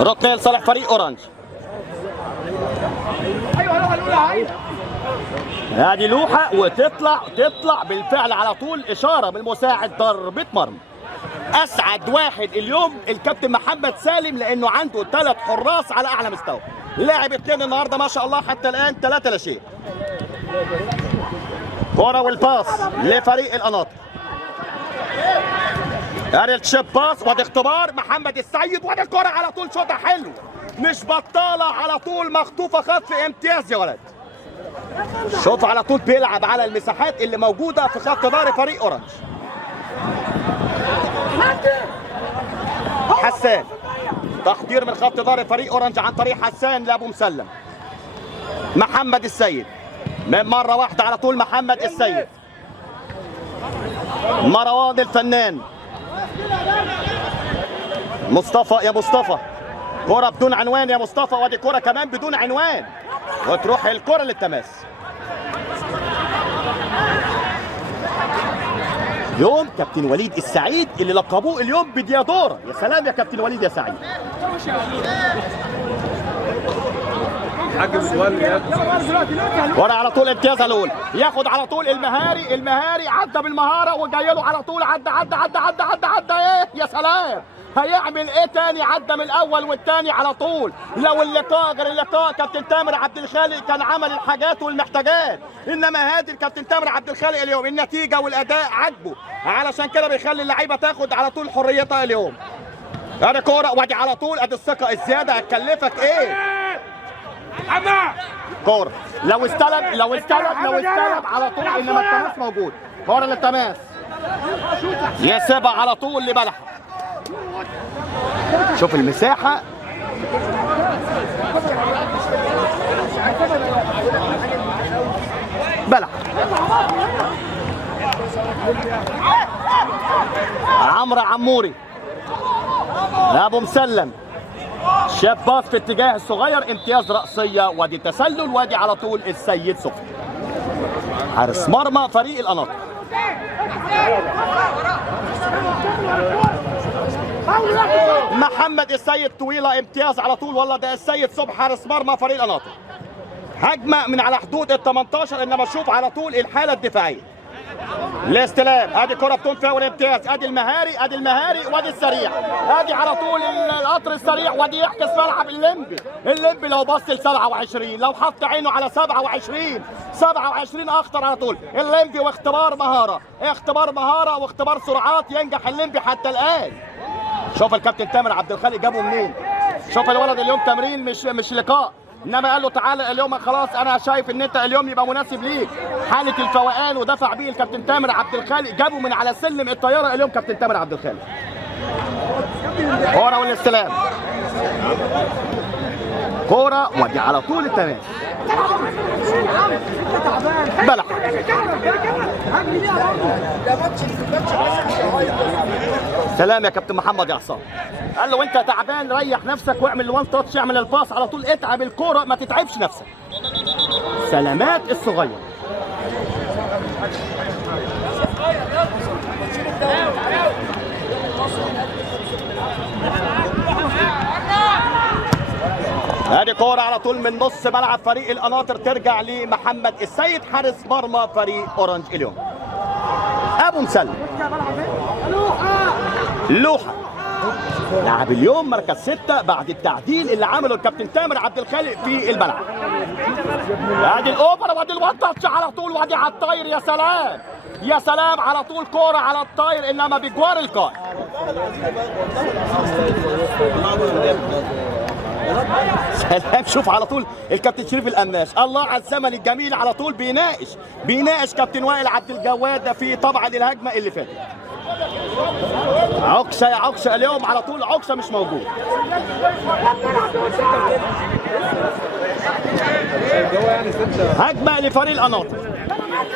ركنيه لصالح فريق اورنج. هذه لوحه وتطلع بالفعل على طول اشاره بالمساعد، ضربه مرمى. اسعد واحد اليوم الكابتن محمد سالم لانه عنده 3 حراس على اعلى مستوى، لاعب 2 النهارده ما شاء الله، حتى الان 3 لا شيء. كرة والباص لفريق القناطر. ادي التشيب باص وادي اختبار محمد السيد وادي الكرة على طول شوطة حلو مش بطالة على طول مخطوفة خطف امتياز يا ولد. شوف على طول بيلعب على المساحات اللي موجودة في خط ظهر فريق اورنج. حسان تخطير من خط ظهر فريق اورنج عن طريق حسان لابو مسلم. محمد السيد من مرة واحدة على طول محمد السيد. مروان الفنان. مصطفى يا مصطفى كرة بدون عنوان يا مصطفى وادي كرة كمان بدون عنوان وتروح الكرة للتماس. يوم كابتن وليد السعيد اللي لقبوه اليوم بديادورة. يا سلام يا كابتن وليد يا سعيد. ورا على طول امتياز الاول ياخد على طول المهاري عدى بالمهاره وجاي له على طول عدى ايه يا سلام. هيعمل ايه تاني؟ عدى من الاول والتاني على طول. لو اللقاء غير اللقاء كابتن تامر عبد الخالق كان عمل الحاجات والمحتاجات، انما هادي الكابتن تامر عبد الخالق اليوم النتيجه والاداء عجبه، علشان كده بيخلي اللعيبه تاخد على طول حريتها اليوم. ادي كوره وادي على طول ادي الثقه الزياده هتكلفك ايه؟ كوره لو استلم على طول انما التماس موجود. كوره للتماس يسيبها على طول لبلح. شوف المساحه بلح. عمرو عموري ابو مسلم شاب باص في اتجاه الصغير امتياز رأسية وادي تسلل وادي على طول السيد صفر. حارس مرمى فريق القناطر. محمد السيد طويلة امتياز على طول والله ده السيد صبح حارس مرمى فريق القناطر. هجمة من على حدود ال 18 انما شوف على طول الحالة الدفاعية. الاستلام ادي كرة بدون فاول امتياز ادي المهاري وادي السريع ادي على طول القطر السريع وادي يحكس ملعب الليمبي لو بص ل 27 لو حط عينه على 27 اخطر على طول الليمبي واختبار مهارة واختبار سرعات ينجح الليمبي حتى الان. شوف الكابتن تامر عبد الخالق جابه منين. شوف الولد اليوم تمرين مش لقاء انما قال له تعالى اليوم خلاص انا شايف ان انت اليوم يبقى مناسب ليك. حاله الفوقان ودفع بيه الكابتن تامر عبد الخالق جابه من على سلم الطياره اليوم كابتن تامر عبد الخالق. كوره والاستلام كوره ودي على طول التماس بلح. سلام يا كابتن محمد يا عصام. قال له انت تعبان ريح نفسك واعمل الوان تاتش اعمل الباص على طول اتعب الكوره ما تتعبش نفسك. سلامات الصغير. ادي كوره على طول من نص ملعب فريق القناطر ترجع لمحمد السيد حارس مرمى فريق اورنج اليوم. ابو مسلم لوحه لعب اليوم مركز 6 بعد التعديل اللي عمله الكابتن تامر عبد الخالق في الملعب. ادي الاوفر وادي الوان تاتش على طول وادي على الطاير. يا سلام على طول كوره على الطاير انما بجوار القائم. سلام. شوف على طول الكابتن شريف القماش الله على الزمن الجميل على طول بيناقش كابتن وائل عبد الجواد في طبعا الهجمه اللي فاتت. عكشه اليوم على طول عكشه مش موجود. هجمه لفريق القناطر.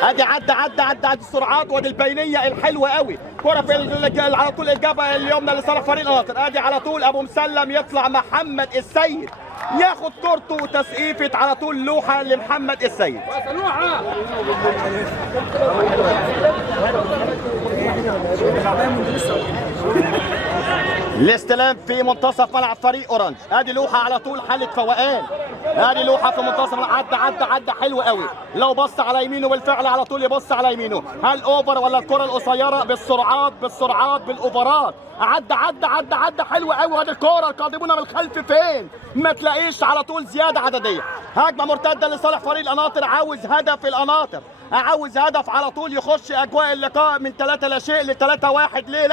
ادي عدى السرعات وادي البينيه الحلوه قوي. كره في على طول الجبهه اليمنى لصالح فريق القناطر. ادي على طول ابو مسلم يطلع محمد السيد ياخد كورته وتسقيفه على طول لوحه لمحمد السيد. لوحه الاستلام في منتصف ملعب فريق اورنج. ادي لوحه على طول حاله فوقان. ادي لوحه في منتصف الملعب، عدى حلو قوي. لو بص على يمينه بالفعل على طول يبص على يمينه. هل اوفر ولا الكره القصيره؟ بالسرعات بالاوفرات. عدى حلو قوي. وادي الكره القادمون من الخلف فين؟ ما تلاقيش على طول زياده عدديه. هجمه مرتده لصالح فريق القناطر. عاوز هدف القناطر، عاوز هدف على طول يخش اجواء اللقاء من 3 لا شيء ل 3-1. ليه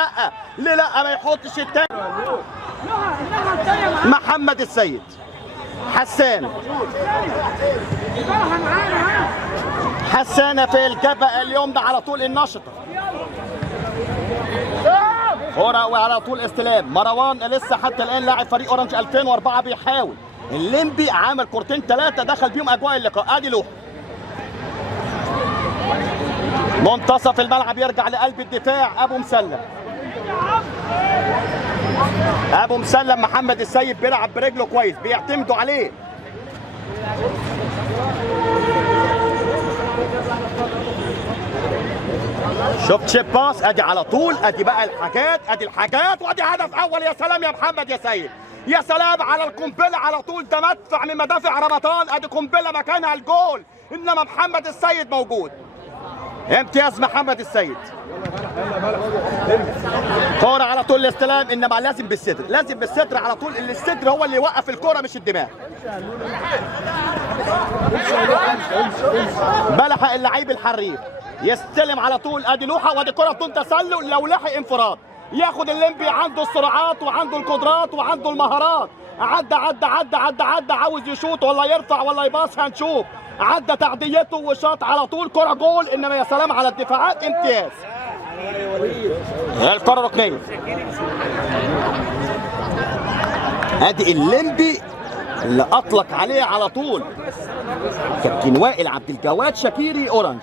لا ما يحطش التاني؟ محمد السيد، حسان في الجبهه اليمنى على طول النشطه. كرة وعلى طول استلام. مروان لسه حتى الان لاعب فريق اورنج 2004 بيحاول. الليمبي عامل كورتين 3 دخل بيهم اجواء اللقاء. ادي لوحه منتصف الملعب، يرجع لقلب الدفاع. ابو مسلم محمد السيد بيلعب برجله كويس، بيعتمدوا عليه. شفت شيب باس. ادي على طول، ادي بقى الحاجات، وادي هدف اول. يا سلام يا محمد يا سيد، يا سلام على القنبله على طول. ده مدفع من مدافع رمضان. ادي قنبله مكانها الجول، انما محمد السيد موجود. امتياز محمد السيد. كوره على طول الاستلام، انما لازم بالستر على طول. الستر هو اللي يوقف الكوره مش الدماغ. بلح اللعيب الحريف يستلم على طول. ادي لوحه، وادي كره بدون تسلل. لو لحق انفراد ياخد الليمبي. عنده السرعات وعنده القدرات وعنده المهارات. عدى عاوز يشوط ولا يرفع ولا يباص، هنشوف. عدى تعديته وشاط على طول. كره جول، انما يا سلام على الدفاعات. امتياز. الكره ركنيه. ادي الليمبي اللي اطلق عليه على طول كابتن وائل عبد الجواد شكيري اورنج.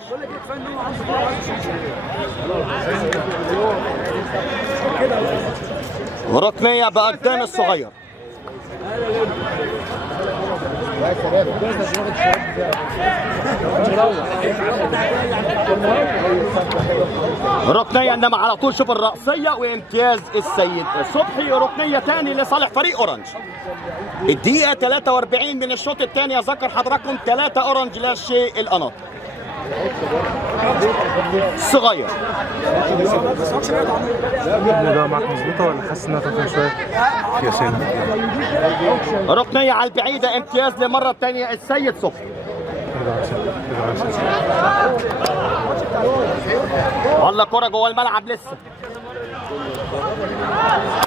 ركنيه بقدام الصغير. ركنيه، انما على طول شوف الرأسيه. وامتياز السيد صبحي. ركنيه ثاني لصالح فريق اورنج. الدقيقه 43 من الشوط الثاني. اذكر حضراتكم 3 اورنج لا شيء القناطر. صغير. الموضوع معاك مظبوطه ولا حاسس انها تفهم شويه؟ يا سلام. ركنيه على البعيده. امتياز للمره الثانيه السيد صبحي. والله كرة جوه الملعب لسه.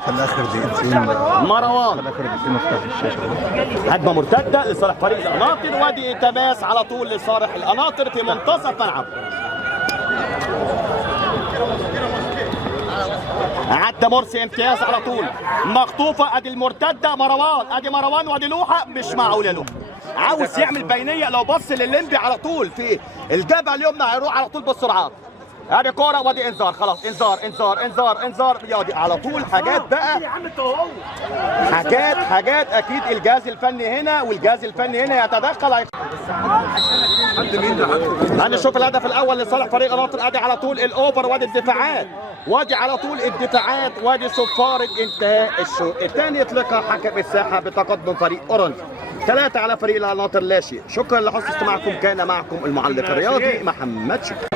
في الاخر دقيقتين مروان. في الاخر دقيقتين افتح الشاشه. هجمه مرتده لصالح فريق القناطر. وادي تماس على طول لصالح القناطر في منتصف ملعب. عدى مرسي. امتياز على طول. مخطوفه. ادي المرتده. مروان وادي لوحه. مش معقول يا لوحه، عاوز يعمل بينيه. لو بص للليمبي على طول في الجبهه اليمنى هيروح على طول بالسرعات. ادي كوره وادي انذار. خلاص انذار. يا على طول حاجات بقى، حاجات اكيد الجهاز الفني هنا والجهاز الفني هنا يتدخل. هنشوف الهدف الاول لصالح فريق القناطر. ادي على طول الاوفر وادي الدفاعات. وادي صفاره انتهاء الشوط الثاني. يطلقها حكم الساحه بتقدم فريق اورنج 3 على فريق القناطر لا شيء. شكرا لحسن استماعكم. كان معكم المعلق الرياضي محمد شكري.